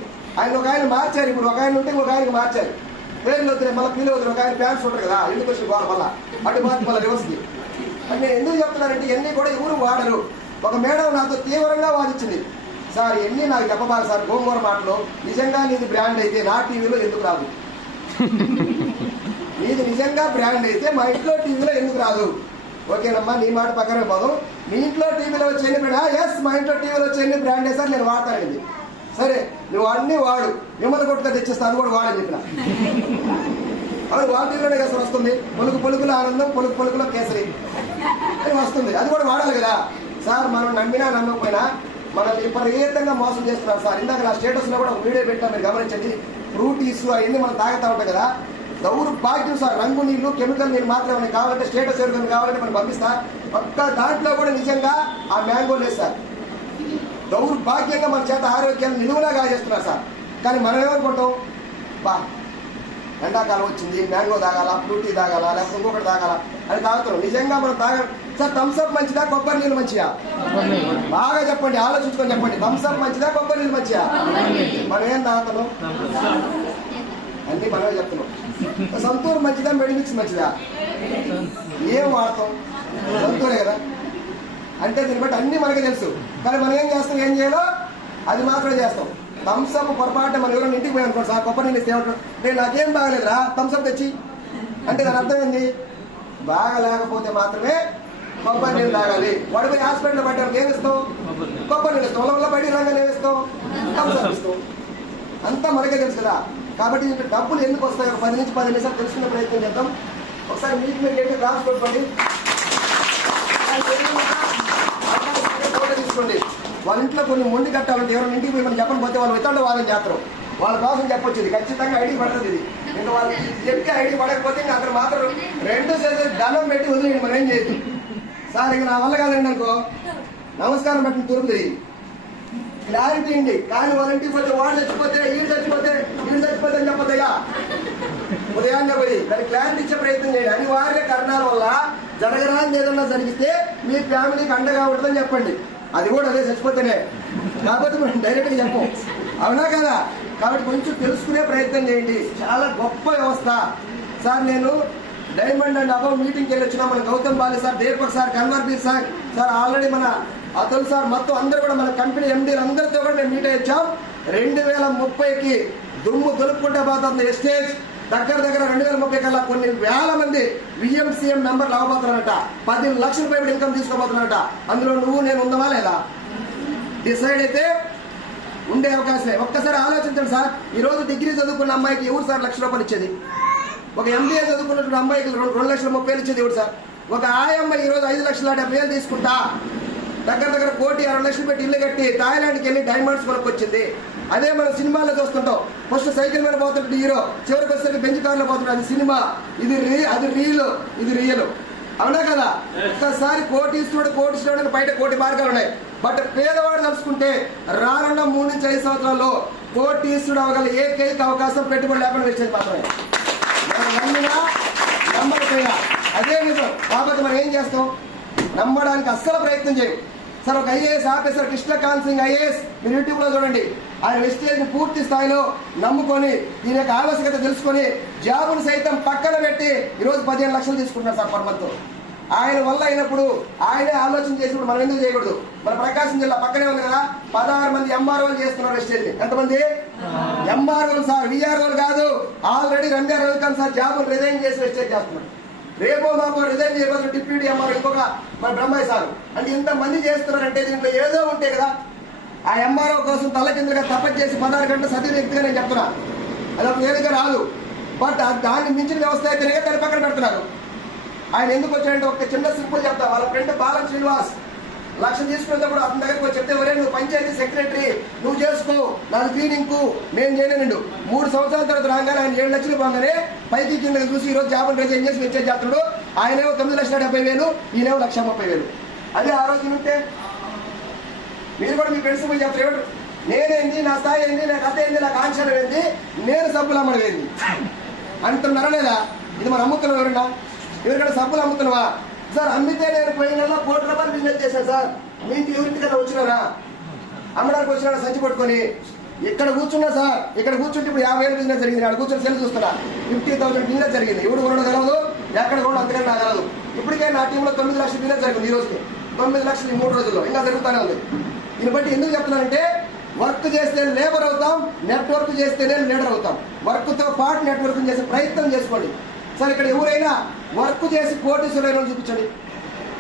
ఒక ఆయన మార్చారు. ఇప్పుడు ఒక ఆయన ఉంటే ఒక ఆయనకి మార్చారు. పేర్లు వద్దు, మళ్ళీ పీలు వద్దు. ఒక ఆయన ప్యాంట్స్ ఉంటారు కదా, ఎందుకు వచ్చి వల్ల అటు మార్చి మళ్ళీ రివర్స్కి. అని నేను ఎందుకు చెప్తున్నానంటే, ఇవన్నీ కూడా ఎవరు వాడరు. ఒక మేడం నాతో తీవ్రంగా వాదించింది. సార్ ఇవన్నీ నాకు చెప్పబాలి సార్, గోమూర మాటలు నిజంగా నీది బ్రాండ్ అయితే నా టీవీలో ఎందుకు రాదు? నీది నిజంగా బ్రాండ్ అయితే మా ఇంట్లో టీవీలో ఎందుకు రాదు? ఓకేనమ్మా, నీ మాట పక్కనే పోదు. మీ ఇంట్లో టీవీలో వచ్చే ఎన్ని బ్రాండ్? ఎస్, మా ఇంట్లో టీవీలో వచ్చే ఎన్ని బ్రాండే సార్, నేను వాడతానండి. సరే, నువ్వు అన్ని వాడు, మిమ్మల్ని కొట్టుగా తెచ్చిస్తా, అది కూడా వాడని చెప్పిన. అది వాళ్ళ టీవీలోనే కేసరి వస్తుంది. పొలుకులో ఆనందం, పొలుకులో కేసరి అని వస్తుంది. అది కూడా వాడాలి కదా సార్. మనం నమ్మినా నమ్మకపోయినా మనల్ని విపరీతంగా మోసం చేస్తున్నారు సార్. ఇందాక నా స్టేటస్ లో కూడా ఒక వీడియో పెట్టా, మీరు గమనించండి. ఫ్రూటీస్ అవన్నీ మనం తాగుతా ఉంటాం కదా, దౌర్భాగ్యం సార్. రంగు నీళ్లు, కెమికల్ నీళ్ళు మాత్రమే కావాలంటే, స్టేటస్ ఎవరికైనా కావాలంటే మనం పంపిస్తా. ఒక్క దాంట్లో కూడా నిజంగా ఆ మ్యాంగో లేదు సార్. దౌర్భాగ్యంగా మన చేత ఆరోగ్యాన్ని నిలువులా కాజేస్తున్నారు సార్. కానీ మనం ఏమనుకుంటాం, ఎండాకాలం వచ్చింది, మ్యాంగో తాగాల, ఫ్రూటీ తాగాల, లేకపోతే ఇంకొకటి తాగాల అని తాగుతున్నాం. నిజంగా మనం తాగాలి సార్. థమ్స్అప్ మంచిదా, కొబ్బరి నీళ్ళు మంచిదా? బాగా చెప్పండి, ఆలోచించుకొని చెప్పండి. థమ్స్అప్ మంచిదా, కొబ్బరి నీళ్ళు మంచిదా? మనం ఏం తాగుతున్నాం? అన్ని మనమే చెప్తున్నాం. సంతూర్ మంచిదా, మెడిమిక్స్ మంచిదా? ఏం వాడతాం? సంతూరే కదా. అంటే దీన్ని బట్టి అన్ని మనకే తెలుసు. కానీ మనం ఏం చేస్తాం, ఏం చేయాలో అది మాత్రమే చేస్తాం. థమ్స్అప్ పొరపాటు మనం ఎవరైనా ఇంటికి పోయి అనుకోండి సార్, కొబ్బరి నీళ్ళు ఇస్తే ఏమంటారు, నేను నాకేం బాగలేదురా థమ్స్అప్ తెచ్చి అంటే దాని అర్థం ఏంది? బాగా లేకపోతే మాత్రమే కొబ్బరి నీళ్ళు తాగాలి. వాడు పోయి హాస్పిటల్లో పడ్డానికి ఏం ఇస్తాం? కొబ్బరి నీళ్ళు ఇస్తాం. వల్ల బయటికి రాగానే ఏం ఇస్తాం? థమ్స్అప్ ఇస్తాం. అంతా మనకే తెలుసు కదా. కాబట్టి ఇప్పుడు డబ్బులు ఎందుకు వస్తాయి, ఒక 10 నుంచి 15 నిమిషాలు తెలుసుకునే ప్రయత్నం చేద్దాం. ఒకసారి మీకు మీరు ఏంటి రాసి పెట్టుకోండి, తీసుకోండి. వాళ్ళ ఇంట్లో కొన్ని మొండి కట్టాలంటే ఎవరైనా ఇంటికి పోయి మనం చెప్పకపోతే వాళ్ళు వితండ వాదన చేస్తారు. వాళ్ళ కోసం చెప్పొచ్చింది, ఖచ్చితంగా ఐడి పడుతుంది ఇది. ఇంకా వాళ్ళు చెప్తే ఐడి పడకపోతే ఇంకా అక్కడ మాత్రం 2 సెకండ్లు దండం పెట్టి వదిలేయండి, మనం ఏం చేయొచ్చు సార్. ఇంకా నా వల్ల కాదండి అనుకో, నమస్కారం పెట్టిన తూర్పు తిరిగి క్లారిటీ అండి. కానీ వాళ్ళ ఇంటికి పోతే వాడు చచ్చిపోతే, వీడు చచ్చిపోతే అని చెప్పదయ్యా. ఉదయాన్నే పోయి దానికి క్లారిటీ ఇచ్చే ప్రయత్నం చేయండి. అనివార్య కారణాల వల్ల జరగరాని ఏదన్నా జరిగితే మీ ఫ్యామిలీకి అండగా ఉంటుందని చెప్పండి. అది కూడా అదే చచ్చిపోతేనే, కాబట్టి మనం డైరెక్ట్గా చెప్పం. అవునా కదా? కాబట్టి కొంచెం తెలుసుకునే ప్రయత్నం చేయండి. చాలా గొప్ప వ్యవస్థ సార్. నేను డైమండ్ అండ్ అబవ్ మీటింగ్కి వెళ్ళి వచ్చినా, మన Gautam Bali sir, Deepak sir, Kanwarbir sir already మన అతుల్ సార్, మొత్తం అందరూ కూడా మన కంపెనీ ఎండీలు అందరితో కూడా మేము మీట్ అయ్యాం. 2030కి దుమ్ము దులుపుకుంటే పోతుంది ఎస్టేజ్. దగ్గర 2030 కల్లా కొన్ని వేల మంది విఎంసీఎం మెంబర్లు అవ్వబోతున్నారట. 10 లక్షల రూపాయలు ఇన్కమ్ తీసుకోబోతున్నారట. అందులో నువ్వు నేను ఉందమా లేదా? డిసైడ్ అయితే ఉండే అవకాశమే. ఒక్కసారి ఆలోచించండి సార్. ఈ రోజు డిగ్రీ చదువుకున్న అమ్మాయికి ఎవరు సార్ 1,00,000 రూపాయలు ఇచ్చేది? ఒక ఎంబీఏ చదువుకున్నటువంటి అమ్మాయికి 2,30,000 ఇచ్చేది ఎవరు సార్? ఒక ఆయమ్మ ఈ రోజు 5,70,000 తీసుకుంటా దగ్గర 1,60,00,000 పెట్టి ఇల్లు కట్టి థాయిలాండ్కి వెళ్ళి డైమండ్స్ మనకు వచ్చింది. అదే మనం సినిమాలో చూస్తుంటాం. ఫస్ట్ సైకిల్ మీద పోతుంటే హీరో, చివరికి వచ్చేసరికి బెంచ్ కార్లో పోతుంటాడు. అది సినిమా, అది రీల్, ఇది రియల్. అవునా కదా? ఒక్కసారి కోటీశ్వరుడు బయట కోటి మార్గాలు ఉన్నాయి. బట్ పేదవాడు తలుచుకుంటే రానున్న 3 నుంచి 5 సంవత్సరాల్లో కోటీశ్వరుడు అవగల ఏకైక అవకాశం పెట్టుబడి లేకుండా వచ్చేది మాత్రమే. మనం నమ్మినా నమ్మకపోయినా అదే నిజం. కాబట్టి మనం ఏం చేస్తాం? నమ్మడానికి అస్సలు ప్రయత్నం చేయం. సార్ ఒక IAS officer Krishnakant Singh IAS మీరు యూట్యూబ్ లో చూడండి. ఆయన వెస్టేజ్ ని పూర్తి స్థాయిలో నమ్ముకొని దీని యొక్క ఆవశ్యకత తెలుసుకొని జాబును సైతం పక్కన పెట్టి ఈరోజు 15 లక్షలు తీసుకుంటున్నారు సార్ పర్ మంత్. ఆయన వల్ల అయినప్పుడు ఆయనే ఆలోచన చేసినప్పుడు మనం ఎందుకు చేయకూడదు? మన ప్రకాశం జిల్లా పక్కనే ఉంది కదా, 16 మంది ఎంఆర్ఓలు చేస్తున్నారు వెస్టేజ్. ఎంతమంది ఎంఆర్ఓలు సార్? విఆర్ఓలు కాదు. ఆల్రెడీ రంజా రవికాంత్ సార్ జాబులు రిజైన్ చేసి వెస్టేజ్ చేస్తున్నారు. రేపో మాపో రిజైన్ చేయబోతున్న డిప్యూటీ ఎంఆర్ఓ ఇంకొక మన బ్రహ్మయ్య సార్. అంటే ఇంతమంది చేస్తున్నారంటే దీంట్లో ఏదో ఉంటే కదా. ఆ ఎంఆర్ఓ కోసం తలకిందులుగా తపస్సు చేసి 16 గంటలు సతీ వ్యక్తిగా నేను చెప్తున్నా. అది ఒక వేరుగా రాదు. బట్ దాన్ని మించిన వ్యవస్థ అయితేనే దాన్ని పక్కన పెడుతున్నారు. ఆయన ఎందుకు వచ్చాడంటే ఒక చిన్న సింపుల్ చెప్తా. వాళ్ళ ఫ్రెండ్ బాలం శ్రీనివాస్ 1 లక్ష తీసుకునేటప్పుడు అతని దగ్గరకు వచ్చి చెప్తే, ఒరే నువ్వు పంచాయతీ సెక్రటరీ నువ్వు చేసుకో, నాది క్లీనింగ్ కు నేను చేయలేనండు. 3 సంవత్సరాల తర్వాత రాగానే ఆయన 7 లక్షలు పోగానే పైకి కిందకి చూసి ఈరోజు జాబులు రిజైన్ చేసి వెచ్చేది చేస్తున్నాడు. ఆయనేమో 9,70,000, ఈయనేమో 1,30,000. అదే ఆరోగ్యం ఉంటే మీరు కూడా మీ ఫ్రెండ్స్ పోయి చెప్తారు, నేనేంది, నా స్థాయి ఏంది, నా కథ ఏంది, నాకు ఆంక్షలు ఏంది, నేను సబ్బులు అమ్మడం ఏంది అంటున్నారా లేదా? ఇది మనం అమ్ముతున్నాం. ఎవరికైనా సబ్బులు అమ్ముతున్నావా సార్? అమ్మితే నేను పోయిన నెలలో 1 కోటి రూపాయలు బిజినెస్ చేశాను సార్. మీ ఇంటి ఎవరింటి కదా వచ్చినారా? అమ్మడానికి వచ్చినా సంచి పట్టుకొని ఇక్కడ కూర్చున్నా సార్. ఇక్కడ కూర్చుంటే ఇప్పుడు 50,000 బిజినెస్ జరిగింది. అక్కడ కూర్చొని సెల్ చూస్తున్నా 50,000 బిజినెస్ జరిగింది. ఎవడు కొనడం తెలవదు, ఎక్కడ కూడా అంతకన్నా నాకు తెలవదు. ఇప్పటికే నా టీంలో 9 లక్షల బిజినెస్ జరిగింది. ఈ రోజుకి 9 లక్షలు ఈ 3 రోజుల్లో ఇంకా జరుగుతూనే ఉంది. దీన్ని బట్టి ఎందుకు చెప్తున్నానంటే, వర్క్ చేస్తే లేబర్ అవుతాం, నెట్వర్క్ చేస్తేనే లీడర్ అవుతాం. వర్క్తో పాటు నెట్వర్క్ చేసే ప్రయత్నం చేసుకోండి సార్. ఇక్కడ ఎవరైనా వర్క్ చేసి కోటీశ్వరులైన చూపించండి.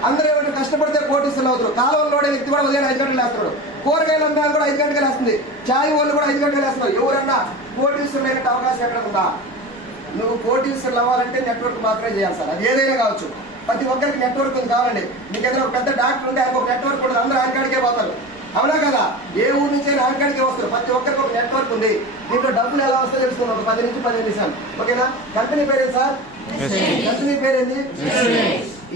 అందరూ ఎవరైనా కష్టపడితే కోటీశ్వరులు అవుతారు. కాలంలోనే వ్యక్తి కూడా ఉదయం 5 గంటలు వేస్తున్నాడు. కూరగాయలు అమ్మాను కూడా 5 గంటలు వేస్తుంది. చాయ్ వాళ్ళు కూడా 5 గంటలు వేస్తున్నారు. ఎవరన్నా కోటీశ్వరులైన అవకాశం ఎక్కడ ఉందా? నువ్వు కోటీశ్వరులు అవ్వాలంటే నెట్వర్క్ మాత్రమే చేయాలి సార్. అది ఏదైనా కావచ్చు. ప్రతి ఒక్కరికి నెట్వర్క్ ఉంది కావాలండి. మీకు ఏదైనా ఒక పెద్ద డాక్టర్ ఉంటే ఆయనకు ఒక నెట్వర్క్ ఉండదు. అందరూ ఆయన కాడికే పోతారు. అవునా కదా? ఏ ఊరు నుంచి ఆయన కాడికే వస్తారు. ప్రతి ఒక్కరికి ఒక నెట్వర్క్ ఉంది. దీంట్లో డబ్బులు ఎలా వస్తాయో తెలుసుకున్నాం. 10 నుంచి 15 నిమిషాలు. ఓకేనా? కంపెనీ పేరేంటి సార్? కంపెనీ పేరేంది?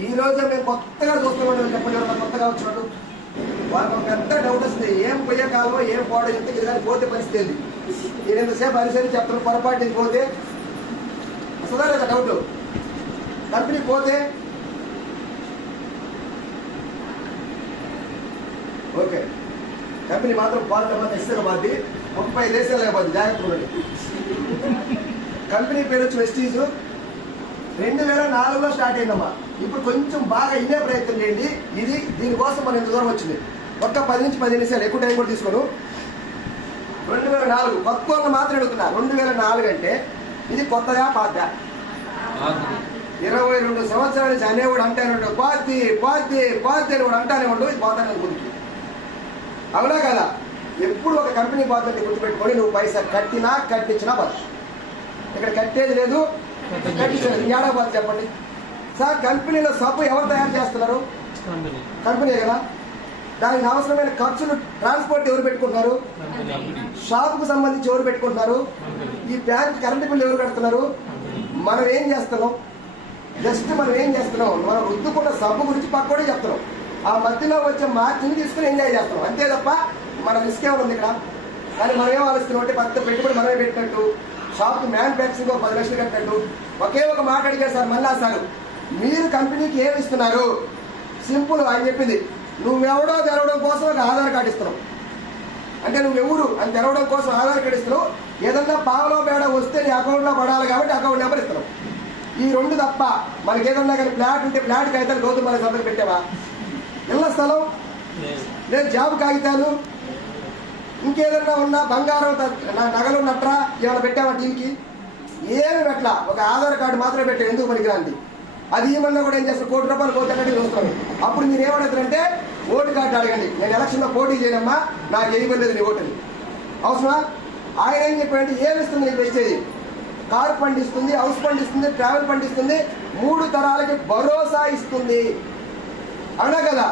ఈ రోజు మేము కొత్తగా చూస్తున్నాం. చెప్పండి, కొత్తగా వచ్చినట్టు వాళ్ళకి ఒక పెద్ద డౌట్ వస్తుంది. ఏం పోయే కాలం, ఏం పోవడం, ఎంత కానీ పోతే పరిస్థితి ఏంది? నేను ఎంతసేపు పరిస్థితి చెప్తాను. పొరపాటు ఇది పోతే వస్తుందా లేదా డౌట్? కంపెనీ పోతే ఓకే, కంపెనీ మాత్రం పాలన ఇస్తే బాధ్యత 30 దేశాలు లేకపోతే జాగ్రత్త ఉండండి. కంపెనీ పేరు వచ్చి వెస్టీజ్. 2004లో స్టార్ట్ అయిందమ్మా. ఇప్పుడు కొంచెం బాగా ఇదే ప్రయత్నం చేయండి. ఇది దీనికోసం మనం ఇంత దూరం వచ్చింది. ఒక్క 10 నుంచి 15 నిమిషాలు ఎక్కువ టైం కూడా తీసుకోను. 2004 కొత్త వాళ్ళని మాత్రం అడుగుతున్నా. 2004 అంటే ఇది కొత్తగా పాత 22 సంవత్సరాల నుంచి అనేవాడు అంటానే పాతి పాతి పాతి అని వాడు అంటానే ఉండు. ఇది పోతానే ముందుకి. అవునా కదా? ఎప్పుడు ఒక కంపెనీ పోతుంటే గుర్తుపెట్టుకొని నువ్వు పైసా కట్టినా కట్టించినా బాధ. ఇక్కడ కట్టేది లేదు, కట్టించలేదు. ఏడా బాధ చెప్పండి సార్. కంపెనీలో సబ్బు ఎవరు తయారు చేస్తున్నారు? కంపెనీ కదా. దానికి అవసరమైన ఖర్చులు ట్రాన్స్పోర్ట్ ఎవరు పెట్టుకుంటున్నారు? షాపుకు సంబంధించి ఎవరు పెట్టుకుంటున్నారు? ఈ బ్యాంక్ కరెంటు బిల్లు ఎవరు కడుతున్నారు? మనం ఏం చేస్తున్నాం? జస్ట్ మనం ఏం చేస్తున్నాం? మనం రుద్దుకున్న సబ్బు గురించి పక్కోడే చెప్తున్నాం. ఆ మధ్యలో వచ్చే మార్జిన్ తీసుకుని ఎంజాయ్ చేస్తున్నాం అంతే తప్ప మన రిస్క్ ఏమైనా ఉంది ఇక్కడ? కానీ మనం ఏం ఆలోచిస్తున్నాం అంటే పెద్ద పెట్టుబడి మనమే పెట్టినట్టు, షాప్కి మ్యానుఫ్యాక్చరింగ్ 10 లక్షలు కట్టినట్టు. ఒకే ఒక మాట అడిగారు సార్ మళ్ళా సార్, మీరు కంపెనీకి ఏమి ఇస్తున్నారు? సింపుల్ ఆయన చెప్పింది, నువ్వెవడో తెరవడం కోసం ఒక ఆధార్ కార్డు ఇస్తున్నావు. అంటే నువ్వెవరు అని తెరవడం కోసం ఆధార్ కార్డు ఇస్తున్నావు. ఏదన్నా పావలో బేడ వస్తే నీ అకౌంట్లో పడాలి కాబట్టి అకౌంట్ నెంబర్ ఇస్తున్నావు. ఈ 2 తప్ప మనకి ఏదన్నా కానీ ఫ్లాట్ ఉంటే ఫ్లాట్ కాగితాలు గౌతమ్ మన సంతకం పెట్టావా? ఇళ్ల స్థలం లేదు, జాబ్ కాగితాలు, ఇంకేదన్నా ఉన్నా బంగారం నగలు నట్రా ఏమైనా పెట్టావా? టీవీకి ఏమి పెట్టలా. ఒక ఆధార్ కార్డు మాత్రమే పెట్టావు. ఎందుకు పనికిరాంది? అది ఏమన్నా కూడా ఏం చేస్తారు? 1 కోటి రూపాయలు పోతానంటే చూస్తాను. అప్పుడు మీరు ఏమడుగుతారంటే ఓటు కార్డు అడగండి. నేను ఎలక్షన్లో పోటీ చేయనమ్మా, నాకు వేయలేదు నీ ఓటుని. అవసరమా? ఆయన ఏం చెప్పాడంటే ఏమి ఇస్తుంది నీకు వెస్టేజ్? కార్ ఫండ్ ఇస్తుంది, హౌస్ ఫండ్ ఇస్తుంది, ట్రావెల్ ఫండ్ ఇస్తుంది, 3 తరాలకి భరోసా ఇస్తుంది. అవునా కదా?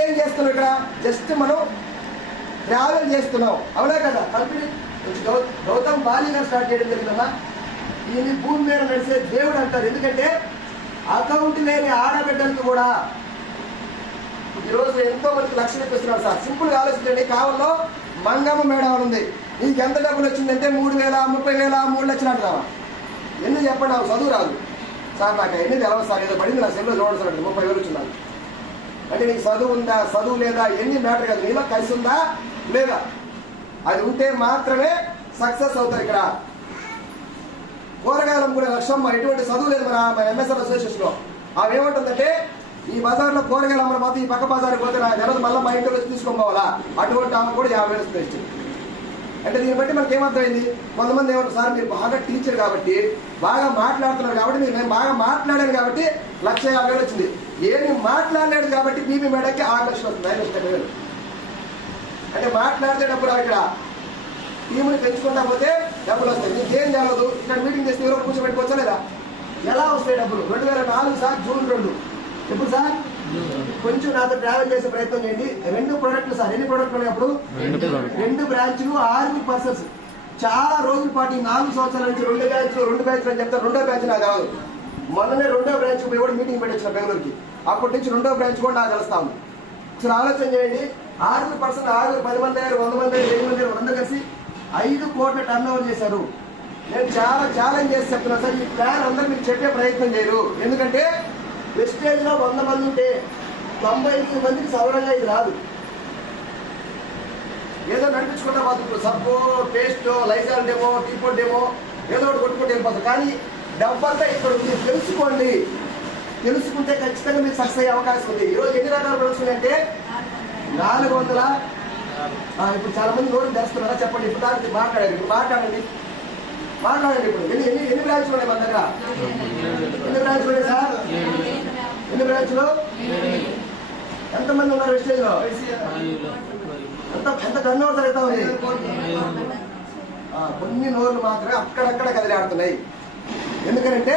ఏం చేస్తున్నాం ఇక్కడ? జస్ట్ మనం ట్రావెల్ చేస్తున్నాం. అవునా కదా? కంపెనీ గౌతమ్ బాలి గారు స్టార్ట్ చేయడం జరిగిందమ్మా. ఈయన భూమి మీద నడిచే దేవుడు అంటారు. ఎందుకంటే అకౌంట్ లేని ఆడబిడ్డలకు కూడా ఈరోజు ఎంతో మందికి లక్షలు ఇప్పిస్తున్నారు సార్. సింపుల్ గా ఆలోచించండి. కావల్లో మంగమ్మ మేడం ఉంది, నీకు ఎంత డబ్బులు వచ్చిందంటే 3,000, 30,000, 3 లక్షలు అంటున్నావా? ఎన్ని చెప్పండి, నాకు చదువు రాదు సార్, నాకు ఎన్ని తెలవదు సార్, ఏదో పడింది నా సెల్లో చూడండి సార్, 30,000 వచ్చింది. అంటే నీకు చదువు ఉందా చదువు లేదా ఎన్ని మ్యాటర్ కాదు, నీలో కలిసి ఉందా లేదా, అది ఉంటే మాత్రమే సక్సెస్ అవుతారు. ఇక్కడ కూరగాయలు అమ్ముకునే లక్ష్యం ఎటువంటి చదువు లేదు మన ఎంఎస్ఆర్ అసోసియేషన్ లో. ఆమె ఏమంటుందంటే ఈ బజార్లో కూరగాయలు అమ్మడం మాత్రం ఈ పక్క బజార్కి పోతే నా జనం మళ్ళీ మా ఇంట్లో వచ్చి తీసుకొని పోవాలా, అటువంటి ఆమె కూడా 50,000 ఇచ్చింది. అంటే దీన్ని బట్టి మనకి ఏమర్థమైంది, కొంతమంది ఏమంటారు సార్ మీరు బాగా టీచర్ కాబట్టి బాగా మాట్లాడుతున్నారు కాబట్టి నేను బాగా మాట్లాడాను కాబట్టి 1,50,000 వచ్చింది. ఏమి మాట్లాడలేదు కాబట్టి బీబీ మేడకి 6 లక్షలు వస్తుంది, 5,50,000. అంటే మాట్లాడితే డబ్బులు ఇక్కడ టీముని పెంచుకుంటా పోతే డబ్బులు వస్తాయి. నీకేం జరగదు, ఇక్కడ మీటింగ్ చేస్తే ఎవరో కూర్చోబెట్టుకోవచ్చా లేదా? ఎలా వస్తాయి డబ్బులు? 2004 సార్, జూన్ 2. ఎప్పుడు సార్? కొంచెం నాతో ట్రావెల్ చేసే ప్రయత్నం చేయండి. 2 ప్రొడక్ట్లు సార్. ఎన్ని ప్రొడక్ట్లు ఉన్నాయి అప్పుడు? 2 బ్రాంచ్లు, 6 పర్సన్స్. చాలా రోజుల పాటు 4 సంవత్సరాల నుంచి 2 బ్రాంచ్లు అని చెప్తారు. 2వ బ్రాంచ్ నాకు కాదు, మొన్ననే 2వ బ్రాంచ్ పోయి కూడా మీటింగ్ పెట్టించిన బెంగళూరుకి. అప్పటి నుంచి 2వ బ్రాంచ్ కూడా నాకు కలుస్తా ఉంది. అసలు ఆలోచన చేయండి, 6 పర్సెంట్ 10 మంది అయ్యారు, 100 మంది అయ్యారు, 1000 మంది అయ్యారు, అందరూ కలిసి 5 కోట్ల టర్న్ ఓవర్ చేశారు. నేను చాలా ఛాలెంజ్ చేసి చెప్తున్నా సార్, ఈ ప్లాన్ అందరూ మీకు చెప్పే ప్రయత్నం చేయరు. ఎందుకంటే వెస్టేజ్ లో 100 మంది ఉంటే 98 మందికి సవరంగా ఇది రాదు. ఏదో నడిపించుకుంటా పోతుంది, సబ్బు, పేస్ట్, లైజాల్ డేమో, టీపోట్ డేమో, ఏదో ఒకటి కొట్టుకుంటూ వెళ్ళిపోతుంది. కానీ డబ్బంతా ఇక్కడ ఉంది, తెలుసుకోండి. తెలుసుకుంటే ఖచ్చితంగా మీకు సక్సెస్ అయ్యే అవకాశం ఉంది. ఈరోజు ఎన్ని రకాల ప్రొడక్ట్స్ ఉన్నాయంటే 400. ఇప్పుడు చాలా మంది నోరు తెరుస్తున్నారా చెప్పండి. ఇప్పుడు దానికి మాట్లాడండి, ఇప్పుడు మాట్లాడండి. ఇప్పుడు ఎన్ని బ్రాంచ్లు ఉన్నాయి మన దగ్గర? ఎన్ని బ్రాంచ్లు ఉన్నాయి సార్? ఎన్ని బ్రాంచ్లు? ఎంతమంది ఉన్నారు వెస్టేజ్ లో? ఎంత టర్న్ ఓవర్ జరుగుతా ఉంది? కొన్ని నోర్లు మాత్రమే అక్కడక్కడ కదిలాడుతున్నాయి. ఎందుకంటే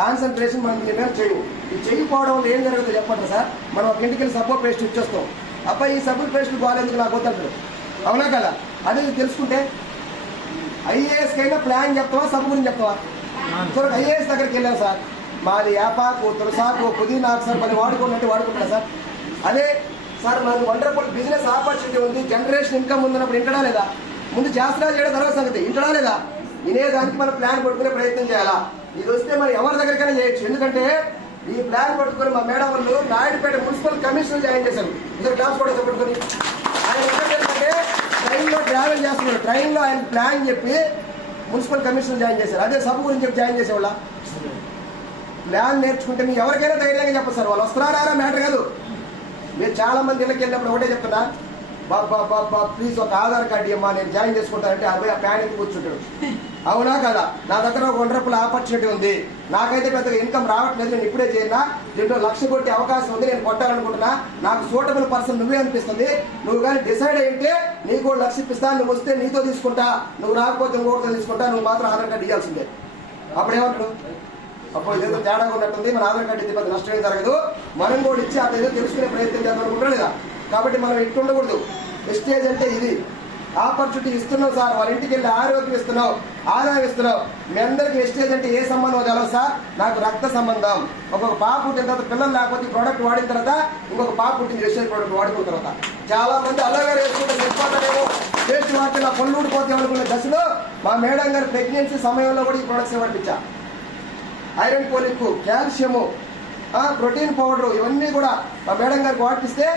కాన్సన్ట్రేషన్ మనం దీని మీద చేయవు. ఈ చేయకపోవడం వల్ల ఏం జరుగుతుందో చెప్పండి సార్. మనం ఒక ఇంటికి వెళ్ళి సబ్బు పేస్ట్ ఇచ్చేస్తాం, అబ్బాయి ఈ సబ్బు పేస్ట్ బాగాలేందుకు నాకు వద్దంటారు, అవునా కదా? అదే తెలుసుకుంటే ఐఏఎస్ కైనా ప్లాన్ చెప్తావా, సబ్బు గురించి చెప్తావా? సో ఐఏఎస్ దగ్గరికి వెళ్ళాను సార్, మాది యాపాకు, తులసాకు, పుదీనాకు సార్ మరి వాడుకున్నట్టు వాడుకుంటారా సార్? అదే సార్ మాది వండర్ఫుల్ బిజినెస్ ఆపర్చునిటీ ఉంది, జనరేషన్ ఇన్కమ్ ఉందన్నప్పుడు ఇంటడా లేదా? ముందు చేస్తున్నా చేయడం తర్వాత సంగతి, ఇంటడా లేదా? వినేదానికి మనం ప్లాన్ పట్టుకునే ప్రయత్నం చేయాలా? ఇది వస్తే మరి ఎవరి దగ్గరికైనా చేయొచ్చు. ఎందుకంటే ఈ ప్లాన్ పట్టుకుని మా మేడం వాళ్ళు నాయుడుపేట మున్సిపల్ కమిషనర్ జాయిన్ చేశారు. ఇద్దరు క్లాస్ కూడా పట్టుకుని ఆయన ఏంటంటే ట్రైన్లో ట్రావెల్ చేస్తున్నాడు, ట్రైన్లో ఆయన ప్లాన్ చెప్పి మున్సిపల్ కమిషనర్ జాయిన్ చేశారు. అదే సభ గురించి చెప్పి జాయిన్ చేసేవాళ్ళ. ప్లాన్ నేర్చుకుంటే మీరు ఎవరికైనా ధైర్యంగా చెప్పదు సార్, వాళ్ళు వస్తున్నారా మ్యాటర్ కాదు. మీరు చాలా మంది ఇళ్ళకి వెళ్ళినప్పుడు ఒకటే చెప్తున్నా, బాబా ప్లీజ్ ఒక ఆధార్ కార్డు ఇమ్మా నేను జాయిన్ చేసుకుంటానంటే అబ్బాయి ఆ ప్యానిక్ కూర్చుంటాడు, అవునా కదా? నా దగ్గర ఒక వండర్ఫుల్ ఆపర్చునిటీ ఉంది, నాకైతే పెద్దగా ఇన్కమ్ రావట్లేదు, నేను ఇప్పుడే చేయనా, దీంట్లో 1,00,000 కొట్టే అవకాశం ఉంది, నేను కొట్టాలనుకుంటున్నా, నాకు సూటబుల్ పర్సన్ నువ్వే అనిపిస్తుంది, నువ్వు కానీ డిసైడ్ అయితే నీకు 1,00,000 ఇప్పిస్తా, నువ్వు వస్తే నీతో తీసుకుంటా, నువ్వు రాకపోతే ఇంకోటితో తీసుకుంటా, నువ్వు మాత్రం ఆధార్ కార్డు ఇవ్వాల్సిందే. అప్పుడేమంటాడు, అప్పుడు ఏదో తేడా ఉన్నట్టుంది, మన ఆధార్ కార్డు ఇస్తే పెద్ద నష్టం ఏం జరగదు, మనం కూడా ఇచ్చి అదేదో తెలుసుకునే ప్రయత్నం చేద్దాం అనుకుంటారు లేదా? కాబట్టి మనం ఇట్టు ఉండకూడదు. వెస్టేజ్ అంటే ఇది ఆపర్చునిటీ ఇస్తున్నావు సార్, వాళ్ళ ఇంటికి వెళ్ళి ఆరోగ్యం ఇస్తున్నావు, ఆదాయం ఇస్తున్నావు. మీ అందరికి వెస్టేజ్ అంటే ఏ సంబంధం తెలవు సార్, నాకు రక్త సంబంధం. ఒక్కొక్క పాప పుట్టిన తర్వాత పిల్లలు లేకపోతే ఈ ప్రోడక్ట్ వాడిన తర్వాత ఇంకొక పాప పుట్టింది వెస్టేజ్ ప్రోడక్ట్ వాడుకున్న తర్వాత. చాలా మంది అలాగే వేసుకుంటే నిలిపోతాడేమో, టేస్ట్ వాటి నా పళ్ళు ఊడిపోతే అనుకునే దశలో మా మేడం గారి ప్రెగ్నెన్సీ సమయంలో కూడా ఈ ప్రోడక్ట్స్ వాడిపించా. Iron folic, calcium, protein powder, ఇవన్నీ కూడా మా మేడం గారికి వాడిపిస్తే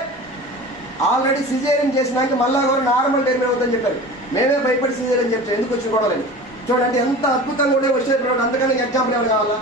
ఆల్రెడీ సిజేరియన్ చేసినాక మళ్ళా కూడా నార్మల్ డెలివరీ అవుతుందని చెప్పారు. మేమే భయపడి సిజేరియన్ చెప్తాం, ఎందుకు వచ్చి గొడవలని చూడండి. ఎంత అద్భుతంగా ఉండే వచ్చే ప్రోడక్ట్, అంతకన్నా ఎగ్జాంపుల్ ఏమైనా కావాలా?